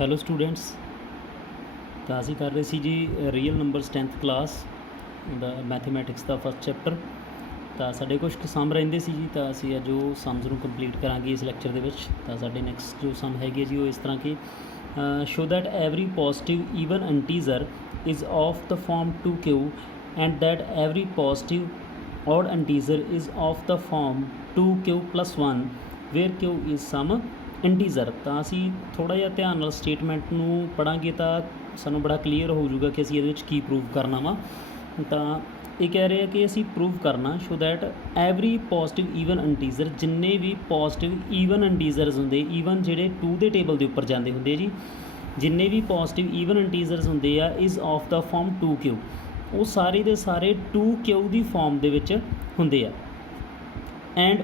Hello students. ਤਾਂ ਅਸੀਂ ਕਰ ਰਹੇ ਸੀ ਜੀ ਰੀਅਲ ਨੰਬਰਸ 10th ਕਲਾਸ ਦਾ ਮੈਥਮੈਟਿਕਸ ਦਾ ਫਸਟ ਚੈਪਟਰ। ਤਾਂ ਸਾਡੇ ਕੁਝ ਸਮ ਰਹਿੰਦੇ ਸੀ ਜੀ, ਤਾਂ ਅਸੀਂ ਅੱਜ ਉਹ ਸਮਸ ਨੂੰ ਕੰਪਲੀਟ ਕਰਾਂਗੇ ਇਸ ਲੈਕਚਰ ਦੇ ਵਿੱਚ। ਤਾਂ ਸਾਡੇ ਨੈਕਸਟ ਜੋ ਸਮ ਹੈਗੇ ਜੀ ਉਹ ਇਸ ਤਰ੍ਹਾਂ ਕਿ show that every positive even integer is of the form 2q and that every positive odd integer is of the form 2q + 1 where q is some integer. ਤਾਂ ਅਸੀਂ ਥੋੜ੍ਹਾ ਜਿਹਾ ਧਿਆਨ ਨਾਲ ਸਟੇਟਮੈਂਟ ਨੂੰ ਪੜ੍ਹਾਂਗੇ ਤਾਂ ਸਾਨੂੰ ਬੜਾ ਕਲੀਅਰ ਹੋ ਜਾਊਗਾ ਕਿ ਅਸੀਂ ਇਹਦੇ ਵਿੱਚ ਕੀ ਪ੍ਰੂਵ ਕਰਨਾ ਵਾ। ਤਾਂ ਇਹ ਕਹਿ ਰਹੇ ਆ ਕਿ ਅਸੀਂ ਪ੍ਰੂਵ ਕਰਨਾ show that every positive even integer, ਜਿੰਨੇ ਵੀ ਪੋਜ਼ਿਟਿਵ ਈਵਨ ਇੰਟੀਜ਼ਰਸ ਹੁੰਦੇ, ਈਵਨ ਜਿਹੜੇ 2 ਦੇ ਟੇਬਲ ਦੇ ਉੱਪਰ ਜਾਂਦੇ ਹੁੰਦੇ ਜੀ, ਜਿੰਨੇ ਵੀ ਪੋਜ਼ਿਟਿਵ ਈਵਨ ਇੰਟੀਜ਼ਰਸ ਹੁੰਦੇ ਆ is of the farm 2q, ਉਹ ਸਾਰੇ ਦੇ ਸਾਰੇ 2q ਦੀ ਫਾਰਮ ਦੇ ਵਿੱਚ ਹੁੰਦੇ ਆ। And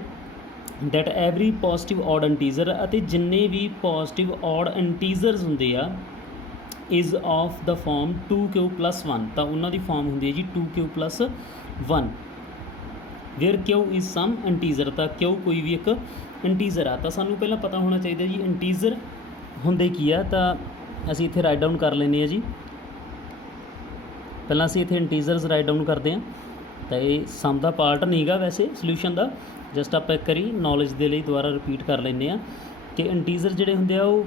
that every positive odd integer, ਅਤੇ ਜਿੰਨੇ ਵੀ ਪੋਜ਼ਿਟਿਵ ਔਡ ਇੰਟੀਜ਼ਰਸ ਹੁੰਦੇ ਆ is of the farm 2q + 1, ਤਾਂ ਉਹਨਾਂ ਦੀ ਫਾਰਮ ਹੁੰਦੀ ਹੈ ਜੀ 2q + 1 where q is some integer, ਤਾਂ q ਕੋਈ ਵੀ ਇੱਕ ਇੰਟੀਜ਼ਰ ਆ। ਤਾਂ ਸਾਨੂੰ ਪਹਿਲਾਂ ਪਤਾ ਹੋਣਾ ਚਾਹੀਦਾ ਜੀ ਇੰਟੀਜ਼ਰ ਹੁੰਦੇ ਕੀ ਆ। ਤਾਂ ਅਸੀਂ ਇੱਥੇ ਰਾਈਟ ਡਾਊਨ ਕਰ ਲੈਂਦੇ ਹਾਂ ਜੀ। ਪਹਿਲਾਂ ਅਸੀਂ ਇੱਥੇ ਇੰਟੀਜ਼ਰਸ ਰਾਈਟ ਡਾਊਨ ਕਰਦੇ ਹਾਂ। ਤਾਂ ਇਹ ਸਮ ਦਾ ਪਾਰਟ ਨਹੀਂ ਗਾ ਵੈਸੇ ਸੋਲਿਊਸ਼ਨ ਦਾ, ਜਸਟ ਆਪਾਂ ਇੱਕ ਵਾਰੀ ਨੌਲੇਜ ਦੇ ਲਈ ਦੁਬਾਰਾ ਰਿਪੀਟ ਕਰ ਲੈਂਦੇ ਹਾਂ ਕਿ ਇੰਟੀਜ਼ਰ ਜਿਹੜੇ ਹੁੰਦੇ ਆ ਉਹ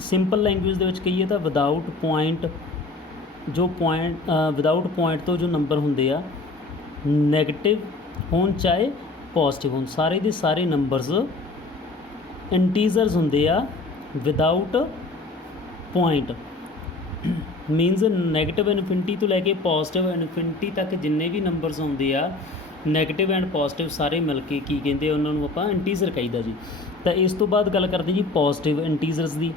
ਸਿੰਪਲ ਲੈਂਗੁਏਜ ਦੇ ਵਿੱਚ ਕਹੀਏ ਤਾਂ ਵਿਦਾਊਟ ਪੁਆਇੰਟ ਤੋਂ ਜੋ ਨੰਬਰ ਹੁੰਦੇ ਆ ਨੈਗੇਟਿਵ ਹੋਣ ਚਾਹੇ ਪੋਜ਼ਿਟਿਵ ਹੋਣ, ਸਾਰੇ ਦੇ ਸਾਰੇ ਨੰਬਰਸ ਇੰਟੀਜ਼ਰਸ ਹੁੰਦੇ ਆ without point. Means negative infinity ਤੋਂ ਲੈ ਕੇ ਪੋਜ਼ਿਟਿਵ ਇਨਫਿਨਿਟੀ ਤੱਕ ਜਿੰਨੇ ਵੀ ਨੰਬਰਸ ਹੁੰਦੇ ਆ ਨੈਗੇਟਿਵ ਐਂਡ ਪੋਜ਼ਿਟਿਵ ਸਾਰੇ ਮਿਲ ਕੇ ਕੀ ਕਹਿੰਦੇ ਉਹਨਾਂ ਨੂੰ ਆਪਾਂ ਇੰਟੀਜ਼ਰ ਕਹੀਦਾ ਜੀ। ਤਾਂ ਇਸ ਤੋਂ ਬਾਅਦ ਗੱਲ ਕਰਦੇ ਜੀ ਪੋਜ਼ਿਟਿਵ ਇੰਟੀਜ਼ਰਸ ਦੀ।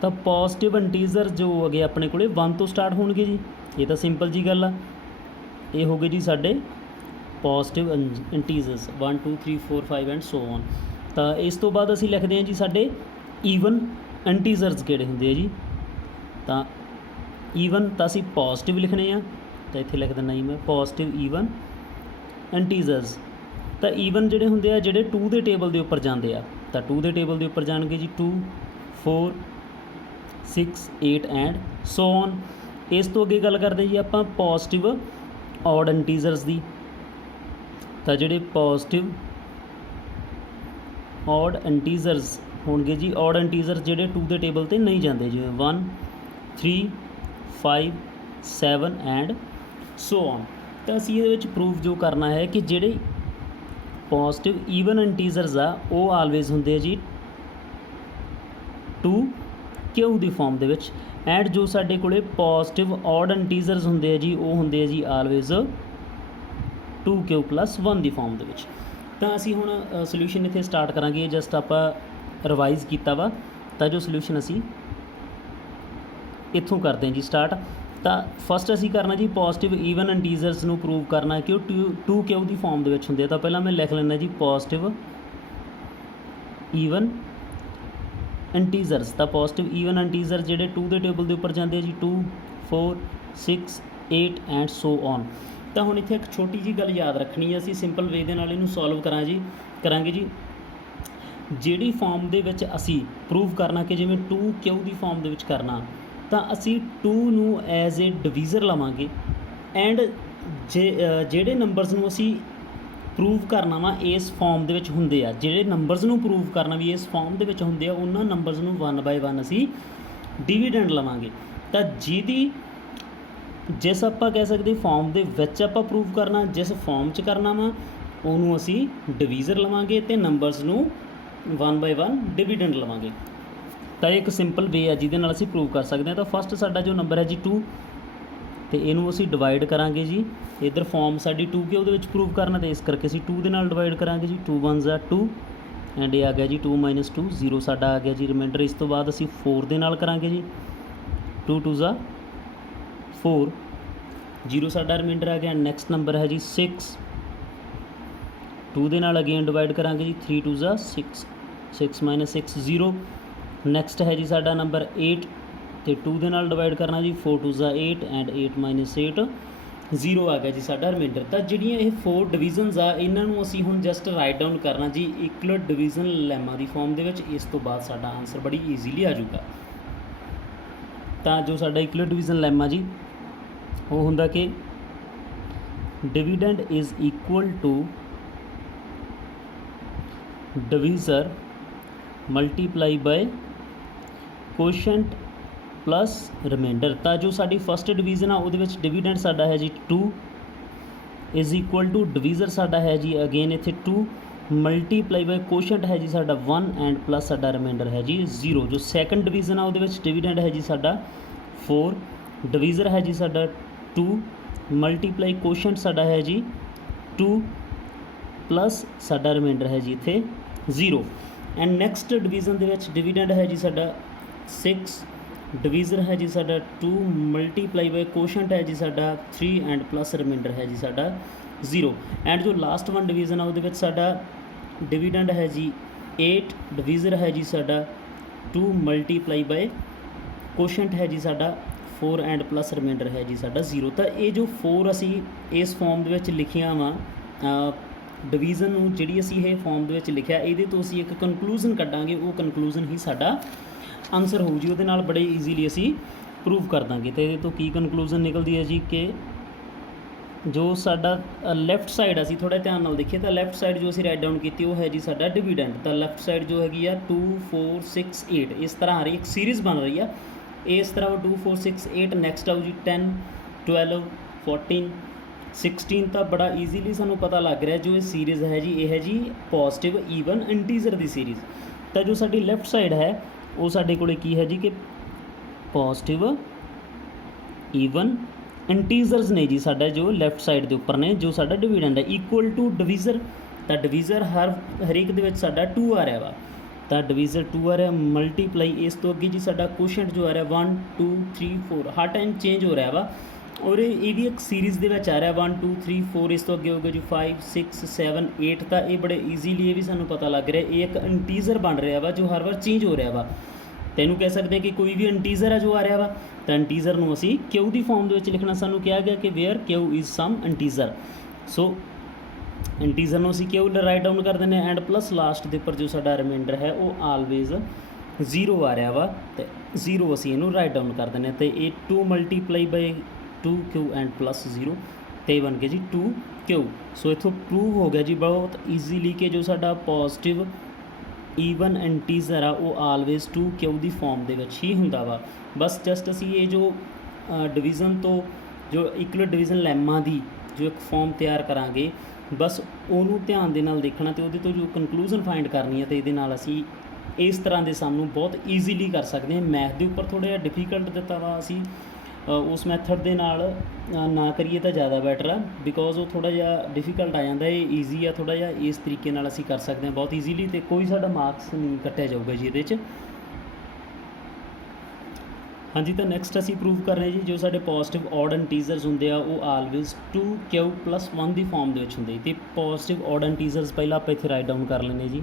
ਤਾਂ ਪੋਜ਼ਿਟਿਵ ਇੰਟੀਜ਼ਰ ਜੋ ਹੈਗੇ ਆਪਣੇ ਕੋਲੇ 1 ਤੋਂ ਸਟਾਰਟ ਹੋਣਗੇ ਜੀ, ਇਹ ਤਾਂ ਸਿੰਪਲ ਜੀ ਗੱਲ ਆ। ਇਹ ਹੋ ਗਏ ਜੀ ਸਾਡੇ positive integers 1 2 3 4 5 and so on. ਤਾਂ ਇਸ ਤੋਂ ਬਾਅਦ ਅਸੀਂ ਲਿਖਦੇ ਹਾਂ ਜੀ ਸਾਡੇ ਈਵਨ ਇੰਟੀਜ਼ਰਸ ਕਿਹੜੇ ਹੁੰਦੇ ਆ ਜੀ। ਤਾਂ ਈਵਨ ਤਾਂ ਅਸੀਂ ਪੋਜ਼ਿਟਿਵ ਲਿਖਣੇ ਆ, ਤਾਂ ਇੱਥੇ ਲਿਖ ਦਿੰਦਾ ਜੀ ਮੈਂ ਪੋਜ਼ਿਟਿਵ ਈਵਨ ਇੰਟੀਜ਼ਰਸ। ਤਾਂ ਈਵਨ ਜਿਹੜੇ ਹੁੰਦੇ ਆ ਜਿਹੜੇ 2 ਦੇ ਟੇਬਲ ਦੇ ਉੱਪਰ ਜਾਂਦੇ ਆ, ਤਾਂ 2 ਦੇ ਟੇਬਲ ਦੇ ਉੱਪਰ ਜਾਣਗੇ ਜੀ 2 4 6 8 ਐਂਡ ਸੋ ਔਨ। ਇਸ ਤੋਂ ਅੱਗੇ ਗੱਲ ਕਰਦੇ ਜੀ ਆਪਾਂ ਪੋਜ਼ਿਟਿਵ ਔਡ ਇੰਟੀਜ਼ਰਸ ਦੀ। ਤਾਂ ਜਿਹੜੇ ਪੋਜ਼ਿਟਿਵ ਔਡ ਇੰਟੀਜ਼ਰਸ ਹੋਣਗੇ ਜੀ, ਔਡ ਇੰਟੀਜ਼ਰ ਜਿਹੜੇ 2 ਦੇ ਟੇਬਲ 'ਤੇ ਨਹੀਂ ਜਾਂਦੇ, ਜਿਵੇਂ 1 3 5 7 ਐਂਡ ਸੋ ਔਨ। ਤਾਂ ਅਸੀਂ ਇਹਦੇ ਵਿੱਚ ਪ੍ਰੂਫ ਜੋ ਕਰਨਾ ਹੈ ਕਿ ਜਿਹੜੇ ਪੋਜ਼ਿਟਿਵ ਈਵਨ ਇੰਟੀਜ਼ਰਸ ਆ ਉਹ ਆਲਵੇਜ਼ ਹੁੰਦੇ ਆ ਜੀ 2q ਦੀ ਫਾਰਮ ਦੇ ਵਿੱਚ, ਐਂਡ ਜੋ ਸਾਡੇ ਕੋਲੇ ਪੋਜ਼ਿਟਿਵ ਔਡ ਇੰਟੀਜ਼ਰਸ ਹੁੰਦੇ ਆ ਜੀ ਉਹ ਹੁੰਦੇ ਆ ਜੀ ਆਲਵੇਜ਼ 2q + 1 ਦੀ ਫਾਰਮ ਦੇ ਵਿੱਚ। ਤਾਂ ਅਸੀਂ ਹੁਣ ਸੋਲਿਊਸ਼ਨ ਇੱਥੇ ਸਟਾਰਟ ਕਰਾਂਗੇ। ਜਸਟ ਆਪਾਂ ਰਿਵਾਈਜ਼ ਕੀਤਾ ਵਾ, ਤਾਂ ਜੋ ਸੋਲਿਊਸ਼ਨ ਅਸੀਂ ਇੱਥੋਂ ਕਰਦੇ ਹਾਂ ਜੀ ਸਟਾਰਟ। ਤਾਂ ਫਸਟ ਅਸੀਂ ਕਰਨਾ ਜੀ ਪੋਜ਼ਿਟਿਵ ਈਵਨ ਇੰਟੀਜ਼ਰਸ ਨੂੰ ਪ੍ਰੂਵ ਕਰਨਾ ਕਿ ਉਹ 2q ਦੀ ਫਾਰਮ ਦੇ ਵਿੱਚ ਹੁੰਦੇ ਆ। ਤਾਂ ਪਹਿਲਾਂ ਮੈਂ ਲਿਖ ਲੈਂਦਾ ਜੀ ਪੋਜ਼ਿਟਿਵ ਈਵਨ ਇੰਟੀਜ਼ਰਸ। ਤਾਂ ਪੋਜ਼ਿਟਿਵ ਈਵਨ ਇੰਟੀਜ਼ਰ ਜਿਹੜੇ 2 ਦੇ ਟੇਬਲ ਦੇ ਉੱਪਰ ਜਾਂਦੇ ਆ ਜੀ 2 4 6 8 ਐਂਡ ਸੋ ਔਨ। ਤਾਂ ਹੁਣ ਇੱਥੇ ਇੱਕ ਛੋਟੀ ਜਿਹੀ ਗੱਲ ਯਾਦ ਰੱਖਣੀ ਹੈ, ਅਸੀਂ ਸਿੰਪਲ ਵੇ ਦੇ ਨਾਲ ਇਹਨੂੰ ਸੋਲਵ ਕਰਾਂਗੇ ਜੀ। ਜਿਹੜੀ ਫਾਰਮ ਦੇ ਵਿੱਚ ਅਸੀਂ ਪ੍ਰੂਵ ਕਰਨਾ ਕਿ ਜਿਵੇਂ 2q ਦੀ ਫਾਰਮ ਦੇ ਵਿੱਚ ਕਰਨਾ, ਤਾਂ ਅਸੀਂ 2 ਨੂੰ ਐਜ਼ ਏ ਡਿਵੀਜ਼ਰ ਲਵਾਂਗੇ, ਐਂਡ ਜਿਹੜੇ ਨੰਬਰਸ ਨੂੰ ਅਸੀਂ ਪ੍ਰੂਵ ਕਰਨਾ ਵਾ ਇਸ ਫਾਰਮ ਦੇ ਵਿੱਚ ਹੁੰਦੇ ਆ, ਜਿਹੜੇ ਨੰਬਰਸ ਨੂੰ ਪ੍ਰੂਵ ਕਰਨਾ ਵੀ ਇਸ ਫਾਰਮ ਦੇ ਵਿੱਚ ਹੁੰਦੇ ਆ, ਉਹਨਾਂ ਨੰਬਰਸ ਨੂੰ 1 ਬਾਏ 1 ਅਸੀਂ ਡਿਵੀਡੈਂਡ ਲਵਾਂਗੇ। ਤਾਂ ਜਿਸ ਆਪਾਂ ਕਹਿ ਸਕਦੇ ਫਾਰਮ ਦੇ ਵਿੱਚ ਆਪਾਂ ਪ੍ਰੂਵ ਕਰਨਾ, ਜਿਸ ਫਾਰਮ 'ਚ ਕਰਨਾ ਵਾ ਉਹਨੂੰ ਅਸੀਂ ਡਿਵੀਜ਼ਰ ਲਵਾਂਗੇ ਅਤੇ ਨੰਬਰਸ ਨੂੰ 1 ਬਾਏ 1 ਡਿਵੀਡੈਂਡ ਲਵਾਂਗੇ। ਤਾਂ ਇਹ ਇੱਕ ਸਿੰਪਲ ਵੇ ਹੈ ਜਿਹਦੇ ਨਾਲ ਅਸੀਂ ਪ੍ਰੂਵ ਕਰ ਸਕਦੇ ਹਾਂ। ਤਾਂ ਫਸਟ ਸਾਡਾ ਜੋ ਨੰਬਰ ਹੈ ਜੀ 2, ਅਤੇ ਇਹਨੂੰ ਅਸੀਂ ਡਿਵਾਈਡ ਕਰਾਂਗੇ ਜੀ। ਇੱਧਰ ਫਾਰਮ ਸਾਡੀ 2q ਉਹਦੇ ਵਿੱਚ ਪ੍ਰੂਵ ਕਰਨਾ, ਅਤੇ ਇਸ ਕਰਕੇ ਅਸੀਂ 2 ਦੇ ਨਾਲ ਡਿਵਾਈਡ ਕਰਾਂਗੇ ਜੀ। 2 1 2 ਐਂਡ ਇਹ ਆ ਗਿਆ ਜੀ 2 - 2 0 ਸਾਡਾ ਆ ਗਿਆ ਜੀ ਰਿਮਾਈਂਡਰ। ਇਸ ਤੋਂ ਬਾਅਦ ਅਸੀਂ 4 ਦੇ ਨਾਲ ਕਰਾਂਗੇ ਜੀ, 2 2 4 0 ਸਾਡਾ ਰਿਮਾਈਂਡਰ ਆ ਗਿਆ। ਨੈਕਸਟ ਨੰਬਰ ਹੈ ਜੀ 6, 2 ਦੇ ਨਾਲ ਅਗੇਨ ਡਿਵਾਈਡ ਕਰਾਂਗੇ ਜੀ 3 2 6 6 - 6 0। ਨੈਕਸਟ ਹੈ ਜੀ ਸਾਡਾ ਨੰਬਰ 8, ਅਤੇ 2 ਦੇ ਨਾਲ ਡਿਵਾਈਡ ਕਰਨਾ ਜੀ 4 2 8 ਐਂਡ 8 - 8 0 ਆ ਗਿਆ ਜੀ ਸਾਡਾ ਰਿਮਾਈਂਡਰ। ਤਾਂ ਜਿਹੜੀਆਂ ਇਹ 4 ਡਿਵੀਜ਼ਨਸ ਆ ਇਹਨਾਂ ਨੂੰ ਅਸੀਂ ਹੁਣ ਜਸਟ ਰਾਈਟ ਡਾਊਨ ਕਰਨਾ ਜੀ ਇਕੁਅਲ ਡਿਵੀਜ਼ਨ ਲੈਮਾ ਦੀ ਫਾਰਮ ਦੇ ਵਿੱਚ। ਇਸ ਤੋਂ ਬਾਅਦ ਸਾਡਾ ਆਨਸਰ ਬੜੀ ਈਜ਼ੀਲੀ ਆ ਜਾਊਗਾ। ਤਾਂ ਜੋ ਸਾਡਾ ਇਕੁਅਲ ਡਿਵੀਜ਼ਨ ਲੈਮਾ ਜੀ ਉਹ ਹੁੰਦਾ ਕਿ dividend is equal to divisor multiply by quotient plus remainder. तो जो साड़ी फस्ट डिवीजन आ उहदे विच डिविडेंड साडा है जी 2 इज इक्वल टू डिवीजर साडा है जी अगेन इत्थे 2 मल्टीप्लाई बाय कोशेंट है जी साडा 1 एंड प्लस साडा रिमाइंडर है जी 0। जो सैकंड डिवीजन आ उहदे विच डिविडेंड है जी साडा 4 डिवीजर है जी साडा 2 मल्टीप्लाई कोशेंट साडा है जी 2 प्लस साडा रिमाइंडर है जी इत्थे 0। And next division they which dividend है जी साडा 6 डिवीज़र है जी साडा 2 मल्टीप्लाई बाय कोशेंट है जी साडा 3 एंड प्लस रिमाइंडर है जी साडा 0। एंड जो लास्ट वन डिवीजन है उहदे विच साडा डिविडेंड है जी 8 डिवीज़र है जी साडा 2 मल्टीप्लाई बाय कोशेंट है जी साडा 4 एंड प्लस रिमाइंडर है जी साडा 0। तो ये जो 4 असी इस फॉर्म दे विच लिखियां वा डिवीजन नूं जिहड़ी असी ये फॉर्म दे विच लिखिया इहदे तो असी एक कंकलूजन कड्डांगे। वो कंकलूजन ही साडा आंसर हो जी उहदे नाल बड़े ईजीली असी प्रूव कर देंगे। तो ये तो की कंकलूजन निकलती है जी कि जो साडा लैफ्ट साइड असी थोड़ा ध्यान नाल देखिए तो लैफ्ट साइड जो असी राइट डाउन की वो है जी साडा डिविडेंड। तो लैफ्ट साइड जो हैगी आ 2 4 6 8 इस तरह आ रही एक सीरीज़ बन रही है। इस तरह 2 4 6 8 नैक्सट आओ जी 10 12 14 16। तो बड़ा ईजीली सानू पता लग रहा है जो ये सीरीज़ है जी ये है जी पॉजिटिव ईवन इंटीजर की सीरीज़। तो जो साडी लैफ्ट साइड है वो साडे कोले की है जी कि पॉजिटिव ईवन इंटीजर्स ने जी साडा जो लैफ्ट साइड के उपर ने जो साडा डिविडेंड है इक्वल टू डिवीज़र। तो डिवीज़र हरेक दे विच साडा 2 आ रहा वा। तो डिवीज़र 2 आ रहा मल्टीप्लाई इस तो अगे जी साडा कोशेंट जो आ रहा 1 2 3 4 हर टाइम चेंज हो रहा वा। और ये भी एक सीरीज़ दे विच आ रहा 1 2 3 4 इस तो अगे हो गया जी 5 6 7 8। तो ये बड़े ईजीली ये भी सानू पता लग रहा है ये एक इंटीजर बन रहा वा जो हर बार चेंज हो रहा वा। तैनू कह सकते हैं कि कोई भी इंटीजर है जो आ रहा वा तो इंटीजर नूं असी क्यू की फॉर्म दे विच लिखना सानू कहा गया कि where Q is some integer. So integer नूं असी क्यू राइट डाउन कर देने एंड प्लस लास्ट के उपर जो साडा रिमाइंडर है वो आलवेज 0 आ रहा वा तो 0 असी इनू राइट डाउन कर देने। तो ये 2 multiply by 2 Q and plus 0 तो बन गया जी 2 क्यू। सो इत्थों प्रूव हो गया जी बहुत ईजीली कि जो साडा पॉजिटिव ईवन इंटीजर आ वो आलवेज 2 क्यू की फॉर्म दे विच ही हुंदा वा। बस जस्ट असी ये जो डिवीज़न तो जो इक्वल डिवीज़न लैमा दी जो एक फॉर्म तैयार करांगे बस उहनूं ध्यान दे नाल देखना तो उहदे तो जो कंकलूजन फाइंड करनी है तो इहदे नाल असी इस तरह के सानू बहुत ईजीली कर सकते हैं। मैथ के उपर थोड़ा जिहा डिफिकल्ट दिता वा असी उस मैथड के नाल ना करिए तो ज़्यादा बैटर है बिकॉज वो थोड़ा जिहा डिफिकल्ट आ जाता है। ईजी है थोड़ा जिहा इस तरीके नाल असी कर सकते हैं बहुत ईजीली तो कोई साडा मार्क्स नहीं कट्टिया जाऊगा जी ये। हाँ जी तो नैक्सट असी प्रूव कर रहे हैं जी जो साडे पॉजिटिव ऑड इंटीजर्स होंगे वो आलवेज 2 क्यू प्लस 1 की फॉर्म के होंगे। तो पॉजिटिव ऑड इंटीजर्स पहला आप इत्थे राइट डाउन कर लेने जी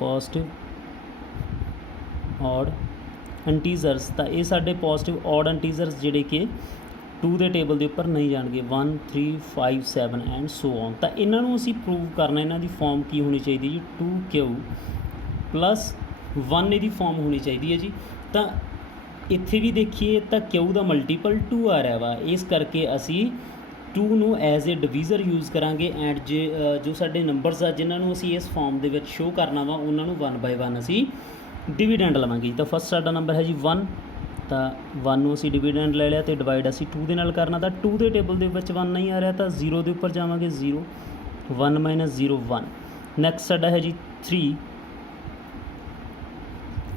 पॉजिटिव ऑड इंटीजर्स। तो ये साडे पॉजिटिव ऑड इंटीजर्स जिहड़े कि 2 के टेबल के उपर नहीं जाएंगे 1 3 5 7 एंड सो ऑन। तो इन्हों असी प्रूव करना इन्हों की फॉर्म की होनी चाहिए जी 2 क्यू प्लस 1 इहदी फॉर्म होनी चाहिए है जी। तो इत्थे भी देखिए तो क्यू का मल्टीपल 2 आ रहा वा इस करके असी 2 नूं एज ए डिवीज़र यूज़ करांगे एंड जो साडे नंबरस आ जिन्होंने असी इस फॉर्म के शो करना वा उन्होंने 1 बाय 1 असी डिविडेंड लवांगे। तो फस्ट साडा नंबर है जी 1 तो 1 नूं असी डिविडेंड ले लिया तो डिवाइड असी 2 दे नाल करना। तो 2 के टेबल के विच 1 नहीं आ रहा तो 0 के उपर जावांगे 0 1 माइनस 0 1। नैक्सट साडा है जी 3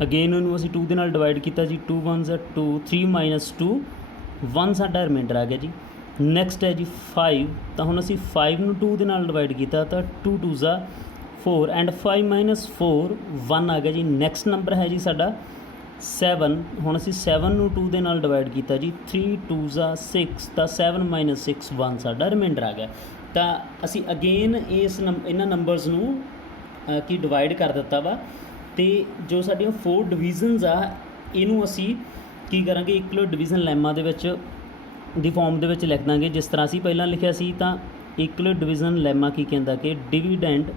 अगेन इनू असी 2 के नाल डिवाइड किया जी 2 1 2 3 माइनस 2 1 साडा रिमाइंडर आ गया जी। नैक्सट है जी 5 तो हुण असी 5 नूं 2 के नाल डिवाइड किया तो 2 2 4 एंड 5 माइनस 4 1 आ गया जी। नैक्सट नंबर है जी साडा 7 हुण असी 7 नूं 2 के नाल डिवाइड किया जी 3 2 6 तो 7 माइनस 6 1 साडा रिमाइंडर आ गया। तो असी अगेन इस इन्हां नंबरस नूं की डिवाइड कर दिता वा तो जो साडियां 4 डिवीजनस आ इनू असी की करांगे इक्वल डिवीजन लैमा दे विच ਦੀ ਫਾਰਮ ਦੇ ਵਿੱਚ ਲਿਖ ਦਾਂਗੇ ਜਿਸ ਤਰ੍ਹਾਂ ਅਸੀਂ ਪਹਿਲਾਂ ਲਿਖਿਆ ਸੀ। ਤਾਂ ਇਕੁਅਲ ਡਿਵੀਜ਼ਨ ਲੈਮਾ ਕੀ ਕਹਿੰਦਾ ਕਿ dividend